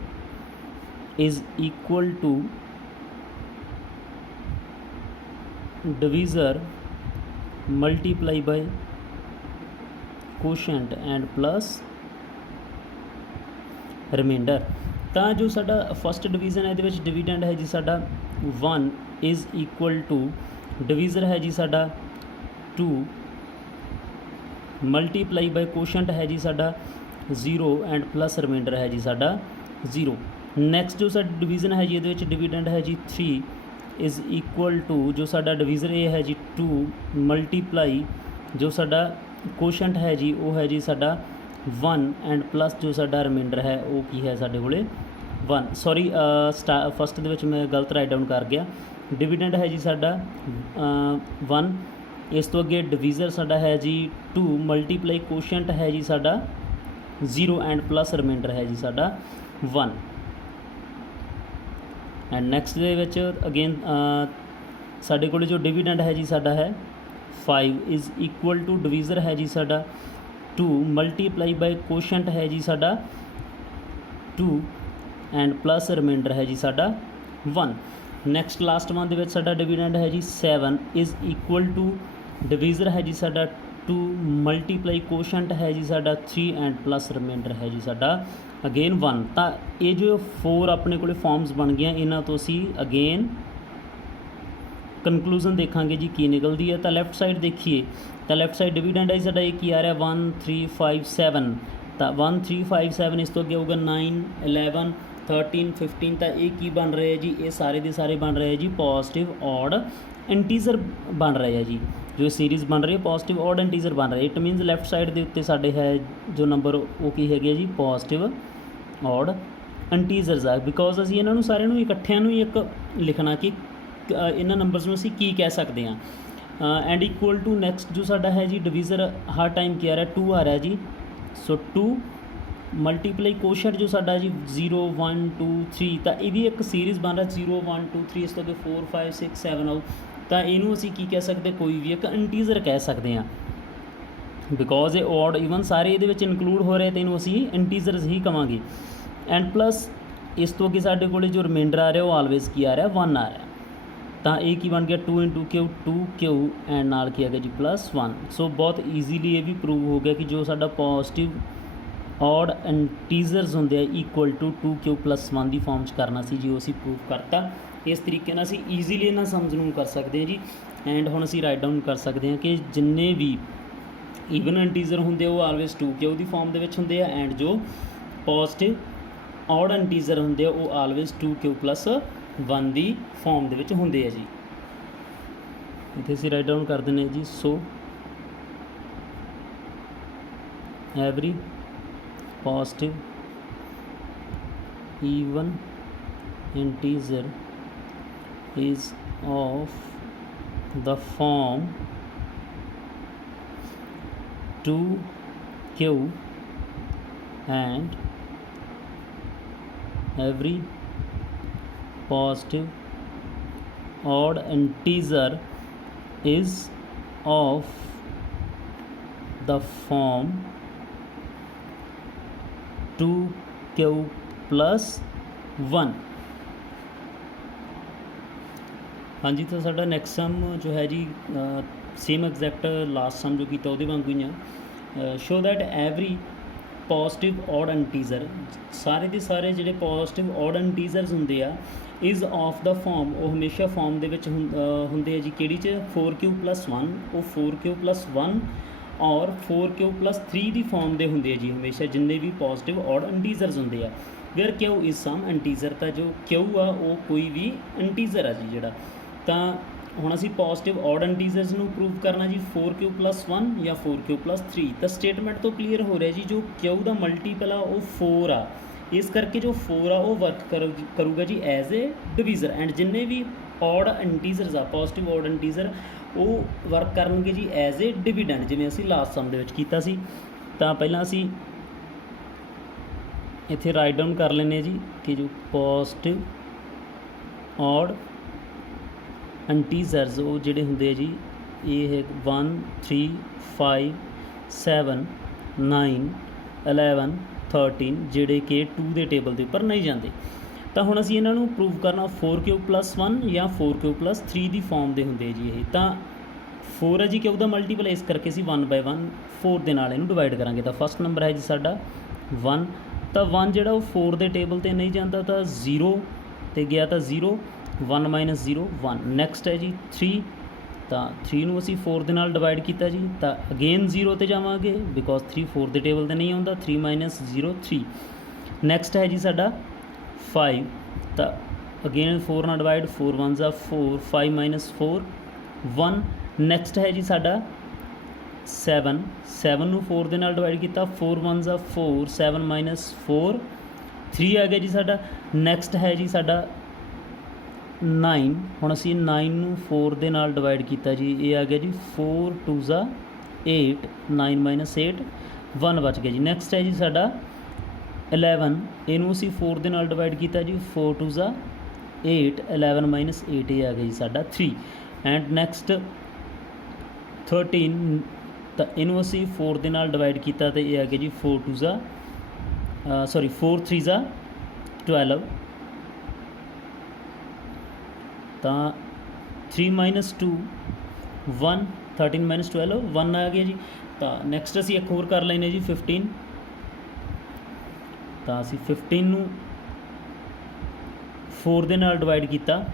is equal to divisor multiply by quotient and plus remainder. ਤਾਂ ਜੋ ਸਾਡਾ ਫਸਟ ਡਿਵੀਜ਼ਨ ਹੈ ਇਹਦੇ ਵਿੱਚ ਡਿਵੀਡੈਂਡ ਹੈ ਜੀ ਸਾਡਾ 1 ਇਜ਼ ਇਕੁਅਲ ਟੂ ਡਿਵੀਜ਼ਰ ਹੈ ਜੀ ਸਾਡਾ 2 ਮਲਟੀਪਲਾਈ ਬਾਈ ਕੋਸ਼ੈਂਟ ਹੈ ਜੀ ਸਾਡਾ 0 ਐਂਡ ਪਲੱਸ ਰਿਮਾਈਂਡਰ ਹੈ ਜੀ ਸਾਡਾ 0। ਨੈਕਸਟ ਜੋ ਸਾਡਾ ਡਿਵੀਜ਼ਨ ਹੈ ਜੀ ਇਹਦੇ ਵਿੱਚ ਡਿਵੀਡੈਂਡ ਹੈ ਜੀ 3 ਇਜ਼ ਇਕੁਅਲ ਟੂ ਜੋ ਸਾਡਾ ਡਿਵੀਜ਼ਰ ਇਹ ਹੈ ਜੀ 2 ਮਲਟੀਪਲਾਈ ਜੋ ਸਾਡਾ ਕੋਸ਼ੈਂਟ ਹੈ ਜੀ ਉਹ ਹੈ ਜੀ ਸਾਡਾ 1 ਐਂਡ ਪਲੱਸ ਜੋ ਸਾਡਾ ਰਿਮਾਈਂਡਰ ਹੈ ਉਹ ਕੀ ਹੈ ਸਾਡੇ ਕੋਲੇ 1। ਸੌਰੀ ਫਸਟ ਦੇ ਵਿੱਚ ਮੈਂ ਗਲਤ ਰਾਈਟ ਡਾਊਨ ਕਰ ਗਿਆ। ਡਿਵੀਡੈਂਡ ਹੈ ਜੀ ਸਾਡਾ 1, ਇਸ ਤੋਂ ਅੱਗੇ ਡਿਵੀਜ਼ਰ ਸਾਡਾ ਹੈ ਜੀ 2 ਮਲਟੀਪਲਾਈ ਕੋਸ਼ੈਂਟ ਹੈ ਜੀ ਸਾਡਾ 0 ਐਂਡ ਪਲੱਸ ਰਿਮਾਈਂਡਰ ਹੈ ਜੀ ਸਾਡਾ 1। ਐਂਡ ਨੈਕਸਟ ਦੇ ਵਿੱਚ ਅਗੇਨ ਸਾਡੇ ਕੋਲ ਜੋ ਡਿਵੀਡੈਂਡ ਹੈ ਜੀ ਸਾਡਾ ਹੈ 5 ਇਜ਼ ਇਕੁਅਲ ਟੂ ਡਿਵੀਜ਼ਰ ਹੈ ਜੀ ਸਾਡਾ 2 ਮਲਟੀਪਲਾਈ ਬਾਈ ਕੋਸ਼ੈਂਟ ਹੈ ਜੀ ਸਾਡਾ 2 ਐਂਡ ਪਲੱਸ ਰਿਮਾਈਂਡਰ ਹੈ ਜੀ ਸਾਡਾ 1। ਨੈਕਸਟ ਲਾਸਟ ਵਨ ਦੇ ਵਿੱਚ ਸਾਡਾ ਡਿਵੀਡੈਂਡ ਹੈ ਜੀ 7 ਇਜ਼ ਇਕੁਅਲ ਟੂ ਡਿਵੀਜ਼ਰ ਹੈ ਜੀ ਸਾਡਾ 2 ਮਲਟੀਪਲਾਈ ਕੋਸ਼ੈਂਟ ਹੈ ਜੀ ਸਾਡਾ 3 ਐਂਡ ਪਲੱਸ ਰਿਮਾਈਂਡਰ ਹੈ ਜੀ ਸਾਡਾ ਅਗੇਨ 1। ਤਾਂ ਇਹ ਜੋ 4 ਆਪਣੇ ਕੋਲ ਫਾਰਮਸ ਬਣ ਗਈਆਂ ਇਹਨਾਂ ਤੋਂ ਅਸੀਂ ਅਗੇਨ ਕੰਕਲੂਜ਼ਨ ਦੇਖਾਂਗੇ ਜੀ ਕੀ ਨਿਕਲਦੀ ਹੈ। ਤਾਂ ਲੈਫਟ ਸਾਈਡ ਦੇਖੀਏ ਤਾਂ ਲੈਫਟ ਸਾਈਡ ਡਿਵੀਡੈਂਡ ਹੈ ਸਾਡਾ ਇਹ ਕੀ ਆ ਰਿਹਾ 1 3 5 7। ਤਾਂ 1 3 5 7 ਇਸ ਤੋਂ ਅੱਗੇ ਹੋਊਗਾ 9 11 13 15। ਤਾਂ ਇਹ ਕੀ ਬਣ ਰਹੇ ਜੀ ਇਹ ਸਾਰੇ ਦੇ ਸਾਰੇ ਬਣ ਰਹੇ ਜੀ ਪੋਜ਼ਿਟਿਵ ਔਡ ਇੰਟੀਜ਼ਰ ਬਣ ਰਹੇ ਆ ਜੀ। ਜੋ ਸੀਰੀਜ਼ ਬਣ ਰਹੀ ਹੈ ਪੋਜ਼ਿਟਿਵ ਔਡ ਇੰਟੀਜ਼ਰ ਬਣ ਰਹੇ। ਇਟ ਮੀਨਸ ਲੈਫਟ ਸਾਈਡ ਦੇ ਉੱਤੇ ਸਾਡੇ ਹੈ ਜੋ ਨੰਬਰ ਉਹ ਕੀ ਹੈਗੇ ਜੀ ਪੋਜ਼ਿਟਿਵ ਔਡ ਇੰਟੀਜ਼ਰਸ ਆ। ਬਿਕੋਜ਼ ਅਸੀਂ ਇਹਨਾਂ ਨੂੰ ਸਾਰਿਆਂ ਨੂੰ ਇਕੱਠਿਆਂ ਨੂੰ ਹੀ ਇੱਕ ਲਿਖਣਾ ਕਿ ਇਹਨਾਂ ਨੰਬਰਸ ਨੂੰ ਅਸੀਂ ਕੀ ਕਹਿ ਸਕਦੇ ਹਾਂ। ਐਂਡ ਇਕੁਅਲ ਟੂ ਨੈਕਸਟ ਜੋ ਸਾਡਾ ਹੈ ਜੀ ਡਿਵੀਜ਼ਰ ਹਰ ਟਾਈਮ ਕੀ ਆ ਰਿਹਾ 2 ਆ ਰਿਹਾ ਜੀ। ਸੋ 2 ਮਲਟੀਪਲਾਈ ਕੋਸ਼ੈਂਟ ਜੋ ਸਾਡਾ ਜੀ 0 1 2 3। ਤਾਂ ਇਹ ਵੀ ਇੱਕ ਸੀਰੀਜ਼ ਬਣ ਰਿਹਾ 0 1 2 3 ਇਸ ਤੋਂ ਅੱਗੇ 4 5 6 7 ਆਊ। ਤਾਂ ਇਹਨੂੰ ਅਸੀਂ ਕੀ ਕਹਿ ਸਕਦੇ ਕੋਈ ਵੀ ਇੱਕ ਇੰਟੀਜ਼ਰ ਕਹਿ ਸਕਦੇ ਹਾਂ ਬਿਕੋਜ਼ ਇਹ ਔਡ ਈਵਨ ਸਾਰੇ ਇਹਦੇ ਵਿੱਚ ਇਨਕਲੂਡ ਹੋ ਰਹੇ। ਤਾਂ ਇਹਨੂੰ ਅਸੀਂ ਇੰਟੀਜ਼ਰਸ ਹੀ ਕਵਾਂਗੇ। ਐਂਡ ਪਲੱਸ ਇਸ ਤੋਂ ਅੱਗੇ ਸਾਡੇ ਕੋਲ ਜੋ ਰਿਮਾਈਂਡਰ ਆ ਰਿਹਾ ਉਹ ਆਲਵੇਜ਼ ਕੀ ਆ ਰਿਹਾ 1 ਆ ਰਿਹਾ। ਤਾਂ ਇਹ ਕੀ ਬਣ ਗਿਆ 2 × Q 2Q ਐਂਡ ਨਾਲ ਕੀ ਆ ਗਿਆ ਜੀ +1। ਸੋ ਬਹੁਤ ਈਜ਼ੀਲੀ ਇਹ ਵੀ ਪ੍ਰੂਵ ਹੋ ਗਿਆ ਕਿ ਜੋ ਸਾਡਾ ਪੋਜ਼ਿਟਿਵ ਔਡ ਇੰਟੀਜ਼ਰਸ ਹੁੰਦੇ ਆ equal to 2Q + 1 the farm 'ਚ ਕਰਨਾ ਸੀ ਜੀ ਉਹ ਅਸੀਂ ਪ੍ਰੂਵ ਕਰਤਾ। ਇਸ ਤਰੀਕੇ ਨਾਲ ਅਸੀਂ ਈਜ਼ੀਲੀ ਇਹਨਾਂ ਸਮਝ ਨੂੰ ਕਰ ਸਕਦੇ ਹਾਂ ਜੀ। ਐਂਡ ਹੁਣ ਅਸੀਂ ਰਾਈਟ ਡਾਊਨ ਕਰ ਸਕਦੇ ਹਾਂ ਕਿ ਜਿੰਨੇ ਵੀ ਈਵਨ ਇੰਟੀਜ਼ਰ ਹੁੰਦੇ ਉਹ ਆਲਵੇਜ਼ 2Q ਦੀ ਫਾਰਮ ਦੇ ਵਿੱਚ ਹੁੰਦੇ ਆ। ਐਂਡ ਜੋ ਪੋਜ਼ਿਟਿਵ ਔਡ ਇੰਟੀਜ਼ਰ ਹੁੰਦੇ ਆ ਉਹ ਆਲਵੇਜ਼ 2Q + 1 ਦੀ ਫਾਰਮ ਦੇ ਵਿੱਚ ਹੁੰਦੇ ਆ ਜੀ। ਇੱਥੇ ਅਸੀਂ ਰਾਈਟ ਡਾਊਨ ਕਰ ਦਿੰਦੇ ਜੀ। ਸੋ every positive even integer is of the form 2Q and every positive odd integer is of the form 2Q + 1। हाँ जी, तो साडा नैक्सट सम जो है जी सेम एग्जैक्ट लास्ट सम जो किया वो वांगू ही आ। Show that every positive odd integer सारे के सारे जिहड़े पॉजिटिव ऑड इंटीजरस हुंदे आ इज़ ऑफ द फॉर्म वो हमेशा फॉर्म दे विच हुंदे आ जी किहड़ी च 4Q + 1 वो 4Q + 1 और 4Q + 3 की फॉर्म दे हुंदे आ जी हमेशा जिन्ने भी पॉजिटिव ऑड इंटीजरस हुंदे आ। Where Q is some integer तो जो Q आ वो कोई भी इंटीजर आ जी जिहड़ा। ਤਾਂ ਹੁਣ ਅਸੀਂ ਪੋਜ਼ਿਟਿਵ ਔਡ ਇੰਟੀਜ਼ਰਸ ਨੂੰ ਪ੍ਰੂਵ ਕਰਨਾ ਜੀ 4Q + 1 ਜਾਂ 4Q + 3। ਤਾਂ ਸਟੇਟਮੈਂਟ ਤੋਂ ਕਲੀਅਰ ਹੋ ਰਿਹਾ ਜੀ ਜੋ Q ਦਾ ਮਲਟੀਪਲ ਆ ਉਹ 4 ਆ। ਇਸ ਕਰਕੇ ਜੋ 4 ਆ ਉਹ ਵਰਕ ਕਰੂਗਾ ਜੀ ਐਜ਼ ਏ ਡਿਵੀਜ਼ਰ। ਐਂਡ ਜਿੰਨੇ ਵੀ ਔਡ ਇੰਟੀਜ਼ਰਸ ਆ ਪੋਜ਼ਿਟਿਵ ਔਡ ਇੰਟੀਜ਼ਰ ਉਹ ਵਰਕ ਕਰਨਗੇ ਜੀ ਐਜ਼ ਏ ਡਿਵੀਡੈਂਡ ਜਿਵੇਂ ਅਸੀਂ ਲਾਸਟ ਸਮ ਦੇ ਵਿੱਚ ਕੀਤਾ ਸੀ। ਤਾਂ ਪਹਿਲਾਂ ਅਸੀਂ ਇੱਥੇ ਰਾਈਟ ਡਾਊਨ ਕਰ ਲੈਂਦੇ ਜੀ ਕਿ ਜੋ ਪੋਜ਼ਿਟਿਵ ਔਡ ਇੰਟੀਜ਼ਰਸ ਉਹ ਜਿਹੜੇ ਹੁੰਦੇ ਆ ਜੀ ਇਹ 1 3 5 7 9 11 13 ਜਿਹੜੇ ਕਿ 2 ਦੇ ਟੇਬਲ ਦੇ ਉੱਪਰ ਨਹੀਂ ਜਾਂਦੇ। ਤਾਂ ਹੁਣ ਅਸੀਂ ਇਹਨਾਂ ਨੂੰ ਪ੍ਰੂਵ ਕਰਨਾ 4³+1 ਜਾਂ 4³+3 ਦੀ ਫਾਰਮ ਦੇ ਹੁੰਦੇ ਜੀ। ਇਹ ਤਾਂ 4 ਹੈ ਜੀ ਕਿਊ ਦਾ ਮਲਟੀਪਲ, ਇਸ ਕਰਕੇ ਅਸੀਂ 1/1 4 ਦੇ ਨਾਲ ਇਹਨੂੰ ਡਿਵਾਈਡ ਕਰਾਂਗੇ। ਤਾਂ ਫਸਟ ਨੰਬਰ ਹੈ ਜੀ ਸਾਡਾ 1। ਤਾਂ 1 ਜਿਹੜਾ ਉਹ 4 ਦੇ ਟੇਬਲ 'ਤੇ ਨਹੀਂ ਜਾਂਦਾ ਤਾਂ 0 'ਤੇ ਗਿਆ ਤਾਂ 0, 1 - 0 1। ਨੈਕਸਟ ਹੈ ਜੀ 3। ਤਾਂ 3 ਨੂੰ ਅਸੀਂ 4 ਦੇ ਨਾਲ ਡਿਵਾਈਡ ਕੀਤਾ ਜੀ, ਤਾਂ ਅਗੇਨ 0 'ਤੇ ਜਾਵਾਂਗੇ ਬਿਕੋਜ਼ 3 4 ਦੇ ਟੇਬਲ 'ਤੇ ਨਹੀਂ ਆਉਂਦਾ। 3 - 0 3। ਨੈਕਸਟ ਹੈ ਜੀ ਸਾਡਾ 5। ਤਾਂ ਅਗੇਨ 4 ਨਾਲ ਡਿਵਾਈਡ, 4 1 4, 5 - 4 1। ਨੈਕਸਟ ਹੈ ਜੀ ਸਾਡਾ 7। 7 ਨੂੰ 4 ਦੇ ਨਾਲ ਡਿਵਾਈਡ ਕੀਤਾ, 4 1 4, 7 - 4 3 ਆ ਗਿਆ ਜੀ ਸਾਡਾ। ਨੈਕਸਟ ਹੈ ਜੀ ਸਾਡਾ 9। ਹੁਣ ਅਸੀਂ 9 ਨੂੰ 4 ਦੇ ਨਾਲ ਡਿਵਾਈਡ ਕੀਤਾ ਜੀ, ਇਹ ਆ ਗਿਆ ਜੀ 4 2 8, 9 - 8 1 ਬਚ ਗਿਆ ਜੀ। ਨੈਕਸਟ ਹੈ ਜੀ ਸਾਡਾ 11। ਇਹਨੂੰ ਅਸੀਂ 4 ਦੇ ਨਾਲ ਡਿਵਾਈਡ ਕੀਤਾ ਜੀ, 4 2 8, 11 - 8 ਇਹ ਆ ਗਿਆ ਜੀ ਸਾਡਾ 3। And next 13। ਤਾਂ ਇਹਨੂੰ ਅਸੀਂ 4 ਦੇ ਨਾਲ ਡਿਵਾਈਡ ਕੀਤਾ ਅਤੇ ਇਹ ਆ ਗਿਆ ਜੀ 4 3 12। ਤਾਂ 3 - 2 1, 13 - 12 1 ਆ ਗਿਆ ਜੀ। ਤਾਂ ਨੈਕਸਟ ਅਸੀਂ ਇੱਕ ਹੋਰ ਕਰ ਲੈਂਦੇ ਜੀ 15। ਤਾਂ ਅਸੀਂ 15 ਨੂੰ 4 ਦੇ ਨਾਲ ਡਿਵਾਈਡ ਕੀਤਾ,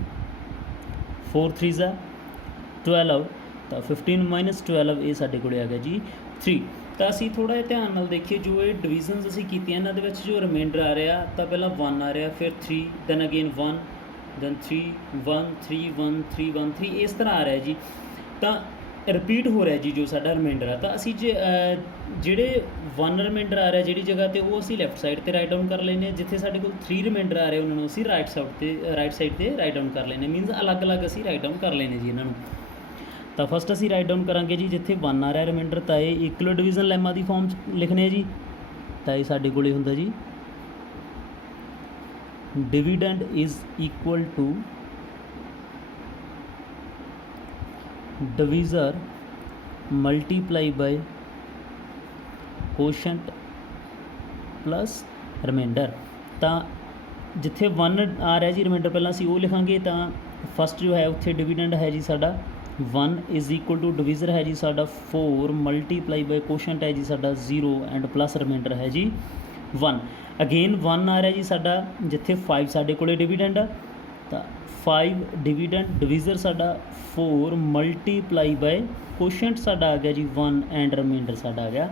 4 3 12। ਤਾਂ 15 - 12 ਇਹ ਸਾਡੇ ਕੋਲ ਆ ਗਿਆ ਜੀ 3। ਤਾਂ ਅਸੀਂ ਥੋੜ੍ਹਾ ਜਿਹਾ ਧਿਆਨ ਨਾਲ ਦੇਖੀਏ, ਜੋ ਇਹ ਡਿਵੀਜ਼ਨਸ ਅਸੀਂ ਕੀਤੀਆਂ ਇਹਨਾਂ ਦੇ ਵਿੱਚ ਜੋ ਰਿਮਾਈਂਡਰ ਆ ਰਿਹਾ, ਤਾਂ ਪਹਿਲਾਂ 1 ਆ ਰਿਹਾ, ਫਿਰ 3, ਦੈਨ ਅਗੇਨ 1, ਦੈਨ 3 1 3 1 3 1 3 ਇਸ ਤਰ੍ਹਾਂ ਆ ਰਿਹਾ ਜੀ। ਤਾਂ ਰਿਪੀਟ ਹੋ ਰਿਹਾ ਜੀ ਜੋ ਸਾਡਾ ਰਿਮਾਈਂਡਰ ਆ। ਤਾਂ ਅਸੀਂ ਜਿਹੜੇ 1 ਰਿਮਾਈਂਡਰ ਆ ਰਿਹਾ ਜਿਹੜੀ ਜਗ੍ਹਾ 'ਤੇ, ਉਹ ਅਸੀਂ ਲੈਫਟ ਸਾਈਡ 'ਤੇ ਰਾਈਟ ਡਾਊਨ ਕਰ ਲੈਂਦੇ ਹਾਂ। ਜਿੱਥੇ ਸਾਡੇ ਕੋਲ 3 ਰਿਮਾਈਂਡਰ ਆ ਰਿਹਾ ਉਹਨਾਂ ਨੂੰ ਅਸੀਂ ਰਾਈਟ ਸਾਈਡ 'ਤੇ ਰਾਈਟ ਡਾਊਨ ਕਰ ਲੈਂਦੇ, ਮੀਨਸ ਅਲੱਗ-ਅਲੱਗ ਅਸੀਂ ਰਾਈਟ ਡਾਊਨ ਕਰ ਲੈਂਦੇ ਜੀ ਇਹਨਾਂ ਨੂੰ। ਤਾਂ ਫਸਟ ਅਸੀਂ ਰਾਈਟ ਡਾਊਨ ਕਰਾਂਗੇ ਜੀ, ਜਿੱਥੇ 1 ਆ ਰਿਹਾ ਰਿਮਾਈਂਡਰ, ਤਾਂ ਇਹ ਇਕੁਅਲ ਡਿਵੀਜ਼ਨ ਲੈਮਾ ਦੀ ਫਾਰਮ 'ਚ ਲਿਖਣੇ ਆ ਜੀ। ਤਾਂ ਇਹ ਸਾਡੇ ਕੋਲ ਹੁੰਦਾ ਜੀ dividend is equal to divisor multiply by quotient plus remainder। ਤਾਂ ਜਿੱਥੇ 1 ਆ ਰਿਹਾ ਜੀ ਰਿਮਾਈਂਡਰ, ਪਹਿਲਾਂ ਅਸੀਂ ਉਹ ਲਿਖਾਂਗੇ। ਤਾਂ ਫਸਟ ਜੋ ਹੈ ਉੱਥੇ ਡਿਵੀਡੈਂਡ ਹੈ ਜੀ ਸਾਡਾ 1 ਇਜ਼ ਇਕੁਅਲ ਟੂ ਡਿਵੀਜ਼ਰ ਹੈ ਜੀ ਸਾਡਾ 4 ਮਲਟੀਪਲਾਈ ਬਾਈ ਕੋਸ਼ੈਂਟ ਹੈ ਜੀ ਸਾਡਾ 0 ਐਂਡ ਪਲੱਸ ਰਿਮਾਈਂਡਰ ਹੈ ਜੀ 1। ਅਗੇਨ 1 ਆ ਰਿਹਾ ਜੀ ਸਾਡਾ, ਜਿੱਥੇ 5 ਸਾਡੇ ਕੋਲੇ ਡਿਵੀਡੈਂਡ ਆ। ਤਾਂ 5 ਡਿਵੀਡੈਂਡ ਡਿਵੀਜ਼ਰ ਸਾਡਾ 4 ਮਲਟੀਪਲਾਈ ਬਾਈ ਕੋਸ਼ੈਂਟ ਸਾਡਾ ਆ ਗਿਆ ਜੀ 1 ਐਂਡ ਰਿਮਾਈਂਡਰ ਸਾਡਾ ਆ ਗਿਆ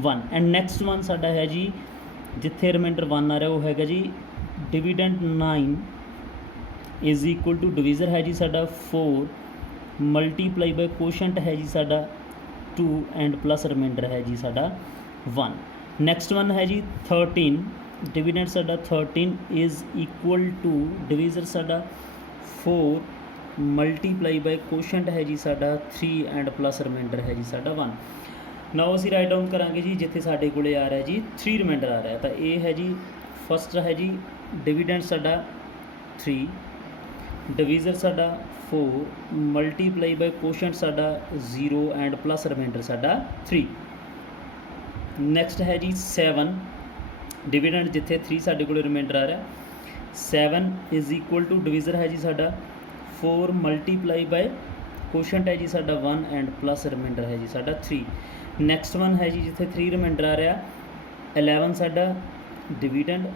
1। ਐਂਡ ਨੈਕਸਟ 1 ਸਾਡਾ ਹੈ ਜੀ, ਜਿੱਥੇ ਰਿਮਾਈਂਡਰ 1 ਆ ਰਿਹਾ ਉਹ ਹੈਗਾ ਜੀ ਡਿਵੀਡੈਂਡ 9 ਇਜ਼ ਇਕੁਅਲ ਟੂ ਡਿਵੀਜ਼ਰ ਹੈ ਜੀ ਸਾਡਾ 4 ਮਲਟੀਪਲਾਈ ਬਾਈ ਕੋਸ਼ੈਂਟ ਹੈ ਜੀ ਸਾਡਾ 2 ਐਂਡ ਪਲੱਸ ਰਿਮਾਈਂਡਰ ਹੈ ਜੀ ਸਾਡਾ 1। ਨੈਕਸਟ 1 ਹੈ ਜੀ 13 ਡਿਵੀਡੈਂਡ ਸਾਡਾ 13 ਇਜ਼ ਇਕੁਅਲ ਟੂ ਡਿਵੀਜ਼ਰ ਸਾਡਾ 4 ਮਲਟੀਪਲਾਈ ਬਾਈ ਕੋਸ਼ੈਂਟ ਹੈ ਜੀ ਸਾਡਾ 3 ਐਂਡ ਪਲੱਸ ਰਿਮਾਈਂਡਰ ਹੈ ਜੀ ਸਾਡਾ 1। ਨਾਓ ਅਸੀਂ ਰਾਈਟ ਡਾਊਨ ਕਰਾਂਗੇ ਜੀ, ਜਿੱਥੇ ਸਾਡੇ ਕੋਲੇ ਆ ਰਿਹਾ ਜੀ 3 ਰਿਮਾਈਂਡਰ ਆ ਰਿਹਾ। ਤਾਂ ਇਹ ਹੈ ਜੀ ਫਸਟ ਹੈ ਜੀ ਡਿਵੀਡੈਂਡ ਸਾਡਾ 3, ਡਿਵੀਜ਼ਰ ਸਾਡਾ 4 ਮਲਟੀਪਲਾਈ ਬਾਈ ਕੋਸ਼ੈਂਟ ਸਾਡਾ 0 ਐਂਡ ਪਲੱਸ ਰਿਮਾਈਂਡਰ ਸਾਡਾ 3। ਨੈਕਸਟ ਹੈ ਜੀ 7 ਡਿਵੀਡੈਂਡ, ਜਿੱਥੇ 3 ਸਾਡੇ ਕੋਲ ਰਿਮਾਈਂਡਰ ਆ ਰਿਹਾ 7 ਇਜ਼ ਇਕੁਅਲ ਟੂ ਡਿਵੀਜ਼ਰ ਹੈ ਜੀ ਸਾਡਾ 4 ਮਲਟੀਪਲਾਈ ਬਾਈ ਕੋਸ਼ੈਂਟ ਹੈ ਜੀ ਸਾਡਾ 1 ਐਂਡ ਪਲੱਸ ਰਿਮਾਈਂਡਰ ਹੈ ਜੀ ਸਾਡਾ 3। ਨੈਕਸਟ 1 ਹੈ ਜੀ, ਜਿੱਥੇ 3 ਰਿਮਾਈਂਡਰ ਆ ਰਿਹਾ 11 ਸਾਡਾ ਡਿਵੀਡੈਂਡ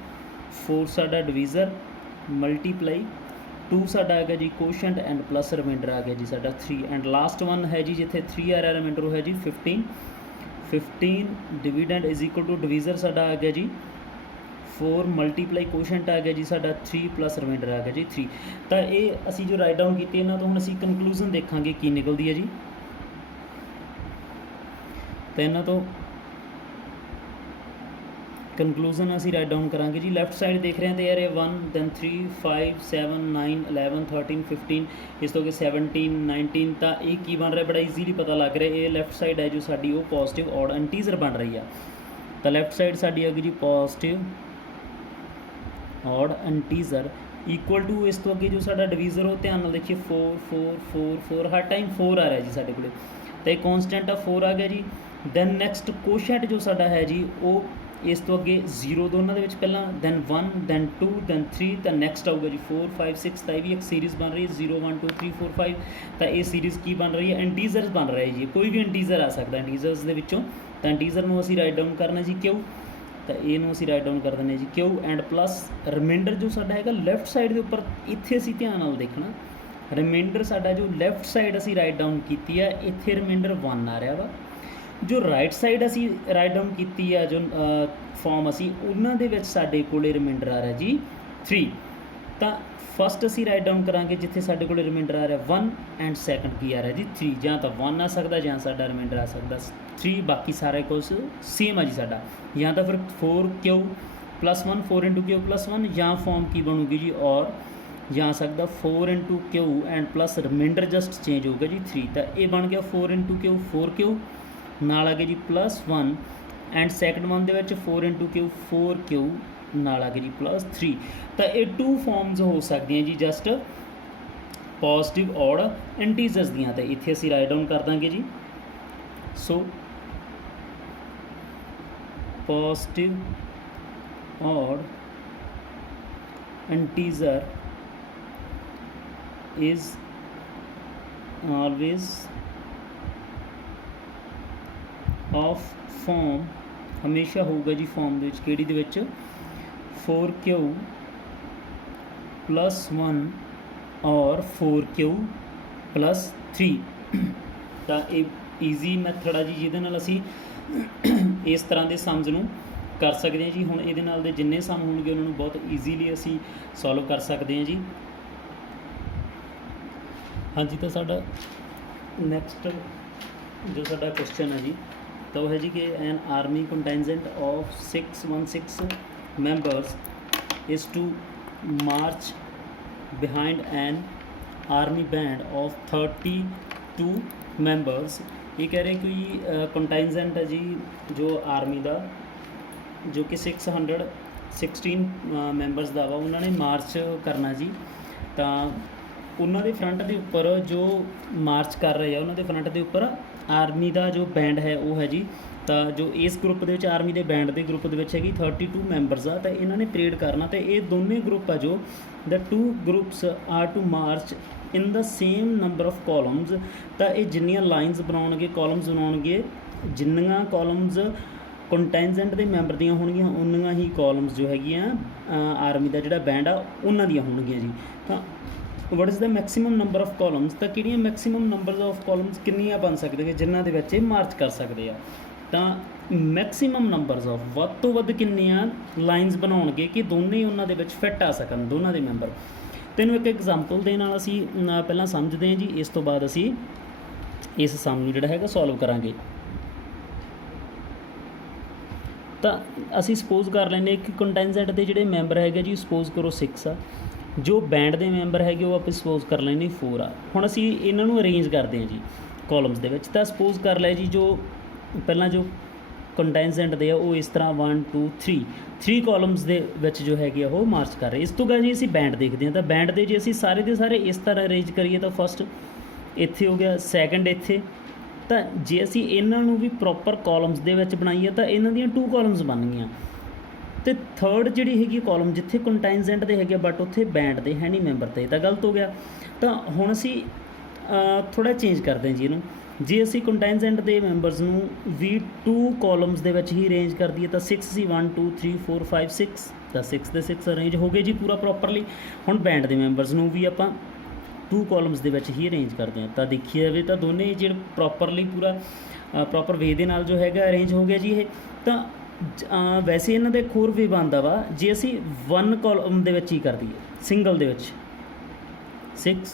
4 ਸਾਡਾ ਡਿਵੀਜ਼ਰ ਮਲਟੀਪਲਾਈ 2 ਸਾਡਾ ਆ ਗਿਆ ਜੀ ਕੋਸ਼ੈਂਟ ਐਂਡ ਪਲੱਸ ਰਿਮਾਈਂਡਰ ਆ ਗਿਆ ਜੀ ਸਾਡਾ 3। ਐਂਡ ਲਾਸਟ 1 ਹੈ ਜੀ, ਜਿੱਥੇ 3 ਆ ਰਿਹਾ ਰਿਮਾਈਂਡਰ ਉਹ ਹੈ ਜੀ 15 ਡਿਵੀਡੈਂਡ ਇਜ਼ ਇਕੁਅਲ ਟੂ ਡਿਵੀਜ਼ਰ ਸਾਡਾ ਆ ਗਿਆ ਜੀ 4 ਮਲਟੀਪਲਾਈ ਕੋਸ਼ੈਂਟ ਆ ਗਿਆ ਜੀ ਸਾਡਾ 3 ਪਲੱਸ ਰਿਮਾਈਂਡਰ ਆ ਗਿਆ ਜੀ 3। ਤਾਂ ਇਹ ਅਸੀਂ ਜੋ ਰਾਈਟ ਡਾਊਨ ਕੀਤੀ ਇਹਨਾਂ ਤੋਂ ਹੁਣ ਅਸੀਂ ਕਨਕਲੂਜ਼ਨ ਦੇਖਾਂਗੇ ਕੀ ਨਿਕਲਦੀ ਹੈ ਜੀ। ਤਾਂ ਇਹਨਾਂ ਤੋਂ ਕਨਕਲੂਜ਼ਨ ਅਸੀਂ ਰਾਈਟ ਡਾਊਨ ਕਰਾਂਗੇ ਜੀ। ਲੈਫਟ ਸਾਈਡ ਦੇਖ ਰਹੇ ਹਾਂ ਤਾਂ ਯਾਰ ਇਹ 1 ਦੈਨ 3 5 7 9 11 13 15 ਇਸ ਤੋਂ ਅੱਗੇ 17 19। ਤਾਂ ਇਹ ਕੀ ਬਣ ਰਿਹਾ, ਬੜਾ ਈਜ਼ੀਲੀ ਪਤਾ ਲੱਗ ਰਿਹਾ। ਇਹ ਲੈਫਟ ਸਾਈਡ ਹੈ ਜੋ ਸਾਡੀ ਉਹ ਪੋਜ਼ਿਟਿਵ ਔਡ ਇੰਟੀਜ਼ਰ ਬਣ ਰਹੀ ਆ। ਤਾਂ ਲੈਫਟ ਸਾਈਡ ਸਾਡੀ ਆ ਗਈ ਜੀ positive odd integer equal to ਇਸ ਤੋਂ ਅੱਗੇ ਜੋ ਸਾਡਾ ਡਿਵੀਜ਼ਰ ਉਹ ਧਿਆਨ ਨਾਲ ਦੇਖੀਏ 4 4 4 4 ਹਰ ਟਾਈਮ 4 ਆ ਰਿਹਾ ਜੀ ਸਾਡੇ ਕੋਲ। ਤਾਂ ਇਹ ਕੌਨਸਟੈਂਟ ਆ 4 ਆ ਗਿਆ ਜੀ। ਦੈਨ ਨੈਕਸਟ ਕੋਸ਼ੈਂਟ ਜੋ ਸਾਡਾ ਹੈ ਜੀ ਉਹ ਇਸ ਤੋਂ ਅੱਗੇ 0 ਦੋਨਾਂ ਦੇ ਵਿੱਚ ਪਹਿਲਾਂ, ਦੈਨ 1, ਦੈਨ 2, ਦੈਨ 3, ਤਾਂ ਨੈਕਸਟ ਆਊਗਾ ਜੀ 4, 5, 6, ਤਾਂ ਇਹ ਵੀ ਇੱਕ ਸੀਰੀਜ਼ ਬਣ ਰਹੀ ਹੈ 0, 1, 2, 3, 4, 5। ਤਾਂ ਇਹ ਸੀਰੀਜ਼ ਕੀ ਬਣ ਰਹੀ ਹੈ, ਇੰਟੀਜ਼ਰਸ ਬਣ ਰਿਹਾ ਜੀ, ਕੋਈ ਵੀ ਇੰਟੀਜ਼ਰ ਆ ਸਕਦਾ ਇੰਟੀਜ਼ਰਸ ਦੇ ਵਿੱਚੋਂ। ਤਾਂ ਇੰਟੀਜ਼ਰ ਨੂੰ ਅਸੀਂ ਰਾਈਟ ਡਾਊਨ ਕਰਨਾ ਜੀ ਕਿਉਂ, ਤਾਂ ਇਹਨੂੰ ਅਸੀਂ ਰਾਈਟ ਡਾਊਨ ਕਰ ਦਿੰਦੇ ਜੀ ਕਿਉਂ, ਐਂਡ ਪਲੱਸ ਰਿਮਾਈਂਡਰ ਜੋ ਸਾਡਾ ਹੈਗਾ ਲੈਫਟ ਸਾਈਡ ਦੇ ਉੱਪਰ, ਇੱਥੇ ਅਸੀਂ ਧਿਆਨ ਨਾਲ ਦੇਖਣਾ ਰਿਮਾਈਂਡਰ ਸਾਡਾ ਜੋ ਲੈਫਟ ਸਾਈਡ ਅਸੀਂ ਰਾਈਟ ਡਾਊਨ ਕੀਤੀ ਆ, ਇੱਥੇ ਰਿਮਾਈਂਡਰ 1 ਆ ਰਿਹਾ ਵਾ। ਜੋ ਰਾਈਟ ਸਾਈਡ ਅਸੀਂ ਰਾਈਟ ਡਾਊਨ ਕੀਤੀ ਆ ਜੋ ਫਾਰਮ ਅਸੀਂ, ਉਹਨਾਂ ਦੇ ਵਿੱਚ ਸਾਡੇ ਕੋਲ ਰਿਮਾਈਂਡਰ ਆ ਰਿਹਾ ਜੀ 3। ਤਾਂ ਫਸਟ ਅਸੀਂ ਰਾਈਟ ਡਾਊਨ ਕਰਾਂਗੇ ਜਿੱਥੇ ਸਾਡੇ ਕੋਲ ਰਿਮਾਈਂਡਰ ਆ ਰਿਹਾ 1, ਐਂਡ ਸੈਕੰਡ ਕੀ ਆ ਰਿਹਾ ਜੀ 3। ਜਾਂ ਤਾਂ 1 ਆ ਸਕਦਾ ਜਾਂ ਸਾਡਾ ਰਿਮਾਈਂਡਰ ਆ ਸਕਦਾ 3, ਬਾਕੀ ਸਾਰੇ ਕੁਛ ਸੇਮ ਆ ਜੀ ਸਾਡਾ। ਜਾਂ ਤਾਂ ਫਿਰ 4q + 1, 4 × q + 1, ਜਾਂ ਫਾਰਮ ਕੀ ਬਣੂਗੀ ਜੀ ਔਰ, ਜਾਂ ਆ ਸਕਦਾ 4 × q and plus reminder just change ਹੋਊਗਾ ਜੀ 3। ਤਾਂ ਇਹ ਬਣ ਗਿਆ 4 × q 4q, ਨਾਲ ਆ ਗਿਆ ਜੀ +1, ਐਂਡ ਸੈਕਿੰਡ ਵਨ ਦੇ ਵਿੱਚ 4 × q 4q, ਨਾਲ ਆ ਗਿਆ ਜੀ +3। ਤਾਂ ਇਹ 2 ਫਾਰਮਸ ਹੋ ਸਕਦੀਆਂ ਜੀ ਜਸਟ ਪੋਜ਼ਿਟਿਵ ਔਡ ਇੰਟੀਜ਼ਰਸ ਦੀਆਂ। ਤਾਂ ਇੱਥੇ ਅਸੀਂ ਰਾਈਟ ਡਾਊਨ ਕਰ ਦਾਂਗੇ ਜੀ, so positive odd integer is always of form, ਹਮੇਸ਼ਾ ਹੋਊਗਾ ਜੀ ਫਾਰਮ ਦੇ ਵਿੱਚ, ਕਿਹੜੀ ਦੇ ਵਿੱਚ 4q + 1 ਔਰ 4q + 3। ਤਾਂ ਇਹ ਈਜ਼ੀ ਮੈਥਡ ਆ ਜੀ ਜਿਹਦੇ ਨਾਲ ਅਸੀਂ ਇਸ ਤਰ੍ਹਾਂ ਦੇ ਸਮਜ਼ ਨੂੰ ਕਰ ਸਕਦੇ ਹਾਂ ਜੀ। ਹੁਣ ਇਹਦੇ ਨਾਲ ਦੇ ਜਿੰਨੇ ਸਮ ਹੋਣਗੇ ਉਹਨਾਂ ਨੂੰ ਬਹੁਤ ਈਜ਼ੀਲੀ ਅਸੀਂ ਸੋਲਵ ਕਰ ਸਕਦੇ ਹਾਂ ਜੀ। ਹਾਂਜੀ, ਤਾਂ ਸਾਡਾ ਨੈਕਸਟ ਜੋ ਸਾਡਾ ਕੁਐਸਚਨ ਹੈ ਜੀ, ਤਾਂ ਉਹ ਹੈ ਜੀ ਕਿ an army contingent of 616 members is to march behind an army band of 32 members। ਇਹ ਕਹਿ ਰਹੇ ਕੋਈ ਕੰਟਿੰਜੈਂਟ ਹੈ ਜੀ ਜੋ ਆਰਮੀ ਦਾ, ਜੋ ਕਿ 616 ਮੈਂਬਰਸ ਦਾ ਵਾ, ਉਹਨਾਂ ਨੇ ਮਾਰਚ ਕਰਨਾ ਜੀ। ਤਾਂ ਉਹਨਾਂ ਦੇ ਫਰੰਟ ਦੇ ਉੱਪਰ ਜੋ ਮਾਰਚ ਕਰ ਰਹੇ ਆ, ਉਹਨਾਂ ਦੇ ਫਰੰਟ ਦੇ ਉੱਪਰ ਆਰਮੀ ਦਾ ਜੋ ਬੈਂਡ ਹੈ ਉਹ ਹੈ ਜੀ। ਤਾਂ ਜੋ ਇਸ ਗਰੁੱਪ ਦੇ ਵਿੱਚ ਆਰਮੀ ਦੇ ਬੈਂਡ ਦੇ ਗਰੁੱਪ ਦੇ ਵਿੱਚ ਹੈਗੀ 32 ਮੈਂਬਰਸ ਆ। ਤਾਂ ਇਹਨਾਂ ਨੇ ਪਰੇਡ ਕਰਨਾ, ਅਤੇ ਇਹ ਦੋਨੇ ਗਰੁੱਪ ਆ ਜੋ the 2 groups are to march in the same number of columns. ਤਾਂ ਇਹ ਜਿੰਨੀਆਂ ਲਾਈਨਸ ਬਣਾਉਣਗੇ, ਕਾਲਮਸ ਬਣਾਉਣਗੇ, ਜਿੰਨੀਆਂ ਕਾਲਮਸ ਕੰਟਿੰਜੈਂਟ ਦੇ ਮੈਂਬਰ ਦੀਆਂ ਹੋਣਗੀਆਂ ਉਨੀਆਂ ਹੀ ਕਾਲਮਸ ਜੋ ਹੈਗੀਆਂ ਆਰਮੀ ਦਾ ਜਿਹੜਾ ਬੈਂਡ ਆ ਉਹਨਾਂ ਦੀਆਂ ਹੋਣਗੀਆਂ ਜੀ। ਤਾਂ what is the maximum number of columns, ਤਾਂ ਕਿਹੜੀਆਂ ਮੈਕਸੀਮਮ ਨੰਬਰਸ ਆਫ ਕਾਲਮਸ ਕਿੰਨੀਆਂ ਬਣ ਸਕਦੇ ਜਿਨ੍ਹਾਂ ਦੇ ਵਿੱਚ ਇਹ ਮਾਰਚ ਕਰ ਸਕਦੇ ਆ। ਤਾਂ ਮੈਕਸੀਮਮ ਨੰਬਰਸ ਆਫ, ਵੱਧ ਤੋਂ ਵੱਧ ਕਿੰਨੀਆਂ ਲਾਈਨਸ ਬਣਾਉਣਗੇ ਕਿ ਦੋਨੇ ਉਹਨਾਂ ਦੇ ਵਿੱਚ ਫਿੱਟ ਆ ਸਕਣ, ਦੋਨਾਂ ਦੇ ਮੈਂਬਰ। ਤੈਨੂੰ ਇੱਕ ਐਗਜ਼ਾਮਪਲ ਦੇ ਨਾਲ ਅਸੀਂ ਪਹਿਲਾਂ ਸਮਝਦੇ ਹਾਂ ਜੀ, ਇਸ ਤੋਂ ਬਾਅਦ ਅਸੀਂ ਇਸ ਸਮ ਨੂੰ ਜਿਹੜਾ ਹੈਗਾ ਸੋਲਵ ਕਰਾਂਗੇ। ਤਾਂ ਅਸੀਂ ਸਪੋਜ਼ ਕਰ ਲੈਂਦੇ ਕਿ ਕੰਟਿੰਜੈਂਟ ਦੇ ਜਿਹੜੇ ਮੈਂਬਰ ਹੈਗੇ ਜੀ, ਸਪੋਜ਼ ਕਰੋ 6 ਆ। ਜੋ ਬੈਂਡ ਦੇ ਮੈਂਬਰ ਹੈਗੇ ਉਹ ਆਪਾਂ ਸਪੋਜ਼ ਕਰ ਲੈਂਦੇ 4 ਆ। ਹੁਣ ਅਸੀਂ ਇਹਨਾਂ ਨੂੰ ਅਰੇਂਜ ਕਰਦੇ ਹਾਂ ਜੀ ਕਾਲਮਸ ਦੇ ਵਿੱਚ। ਤਾਂ ਸਪੋਜ਼ ਕਰ ਲਿਆ ਜੀ ਜੋ ਪਹਿਲਾਂ ਜੋ ਕੰਟਿੰਜੈਂਟ ਦੇ ਆ ਉਹ ਇਸ ਤਰ੍ਹਾਂ 1 2 3 ਕਾਲਮਸ ਦੇ ਵਿੱਚ ਜੋ ਹੈਗੇ ਆ ਉਹ ਮਾਰਚ ਕਰ ਰਹੇ। ਇਸ ਤੋਂ ਬਾਅਦ ਜੀ ਅਸੀਂ ਬੈਂਡ ਦੇਖਦੇ ਹਾਂ। ਤਾਂ ਬੈਂਡ ਦੇ ਜੇ ਅਸੀਂ ਸਾਰੇ ਦੇ ਸਾਰੇ ਇਸ ਤਰ੍ਹਾਂ ਅਰੇਂਜ ਕਰੀਏ ਤਾਂ ਫਸਟ ਇੱਥੇ ਹੋ ਗਿਆ, ਸੈਕਿੰਡ ਇੱਥੇ। ਤਾਂ ਜੇ ਅਸੀਂ ਇਹਨਾਂ ਨੂੰ ਵੀ ਪ੍ਰੋਪਰ ਕਾਲਮਸ ਦੇ ਵਿੱਚ ਬਣਾਈਏ ਤਾਂ ਇਹਨਾਂ ਦੀਆਂ 2 ਕਾਲਮਸ ਬਣ ਗਈਆਂ। ਅਤੇ ਥਰਡ ਜਿਹੜੀ ਹੈਗੀ ਕਾਲਮ ਜਿੱਥੇ ਕੰਟਿੰਜੈਂਟ ਦੇ ਹੈਗੇ ਬਟ ਉੱਥੇ ਬੈਂਡ ਦੇ ਹੈ ਨਹੀਂ ਮੈਂਬਰ, 'ਤੇ ਤਾਂ ਗਲਤ ਹੋ ਗਿਆ। ਤਾਂ ਹੁਣ ਅਸੀਂ ਥੋੜ੍ਹਾ ਚੇਂਜ ਕਰਦੇ ਹਾਂ ਜੀ ਇਹਨੂੰ। ਜੇ ਅਸੀਂ ਕੰਟਿੰਜੈਂਟ ਦੇ ਮੈਂਬਰਸ ਨੂੰ ਵੀ 2 ਕਾਲਮਸ ਦੇ ਵਿੱਚ ਹੀ ਅਰੇਂਜ ਕਰ ਦਈਏ ਤਾਂ 6 ਸੀ 1 2 3 4 5 6, ਤਾਂ 6 ਦੇ 6 ਅਰੇਂਜ ਹੋ ਗਏ ਜੀ ਪੂਰਾ ਪ੍ਰੋਪਰਲੀ। ਹੁਣ ਬੈਂਡ ਦੇ ਮੈਂਬਰਸ ਨੂੰ ਵੀ ਆਪਾਂ 2 ਕਾਲਮਸ ਦੇ ਵਿੱਚ ਹੀ ਅਰੇਂਜ ਕਰਦੇ ਹਾਂ। ਤਾਂ ਦੇਖਿਆ ਜਾਵੇ ਤਾਂ ਦੋਨੇ ਜਿਹੜੇ ਪ੍ਰੋਪਰਲੀ ਪੂਰਾ ਪ੍ਰੋਪਰ ਵੇ ਦੇ ਨਾਲ ਜੋ ਹੈਗਾ ਅਰੇਂਜ ਹੋ ਗਿਆ ਜੀ ਇਹ। ਤਾਂ ਵੈਸੇ ਇਹਨਾਂ ਦਾ ਇੱਕ ਹੋਰ ਵੀ ਬਣਦਾ ਵਾ, ਜੇ ਅਸੀਂ 1 ਕਾਲਮ ਦੇ ਵਿੱਚ ਹੀ ਕਰ ਦਈਏ ਸਿੰਗਲ ਦੇ ਵਿੱਚ 6,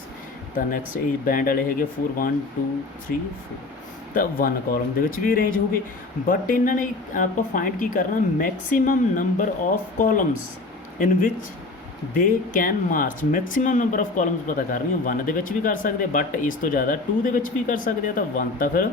ਤਾਂ ਨੈਕਸਟ ਇਹ ਬੈਂਡ ਵਾਲੇ ਹੈਗੇ 4 1 2 3 4, ਤਾਂ 1 ਕਾਲਮ ਦੇ ਵਿੱਚ ਵੀ ਅਰੇਂਜ ਹੋ ਗਏ। ਬਟ ਇਹਨਾਂ ਨੇ ਆਪਾਂ ਫਾਈਂਡ ਕੀ ਕਰਨਾ, maximum number of columns in which they can March. Maximum number of columns ਪਤਾ ਕਰਨੀ, 1 ਦੇ ਵਿੱਚ ਵੀ ਕਰ ਸਕਦੇ ਬਟ ਇਸ ਤੋਂ ਜ਼ਿਆਦਾ 2 ਦੇ ਵਿੱਚ ਵੀ ਕਰ ਸਕਦੇ ਆ। ਤਾਂ 1 ਤਾਂ ਫਿਰ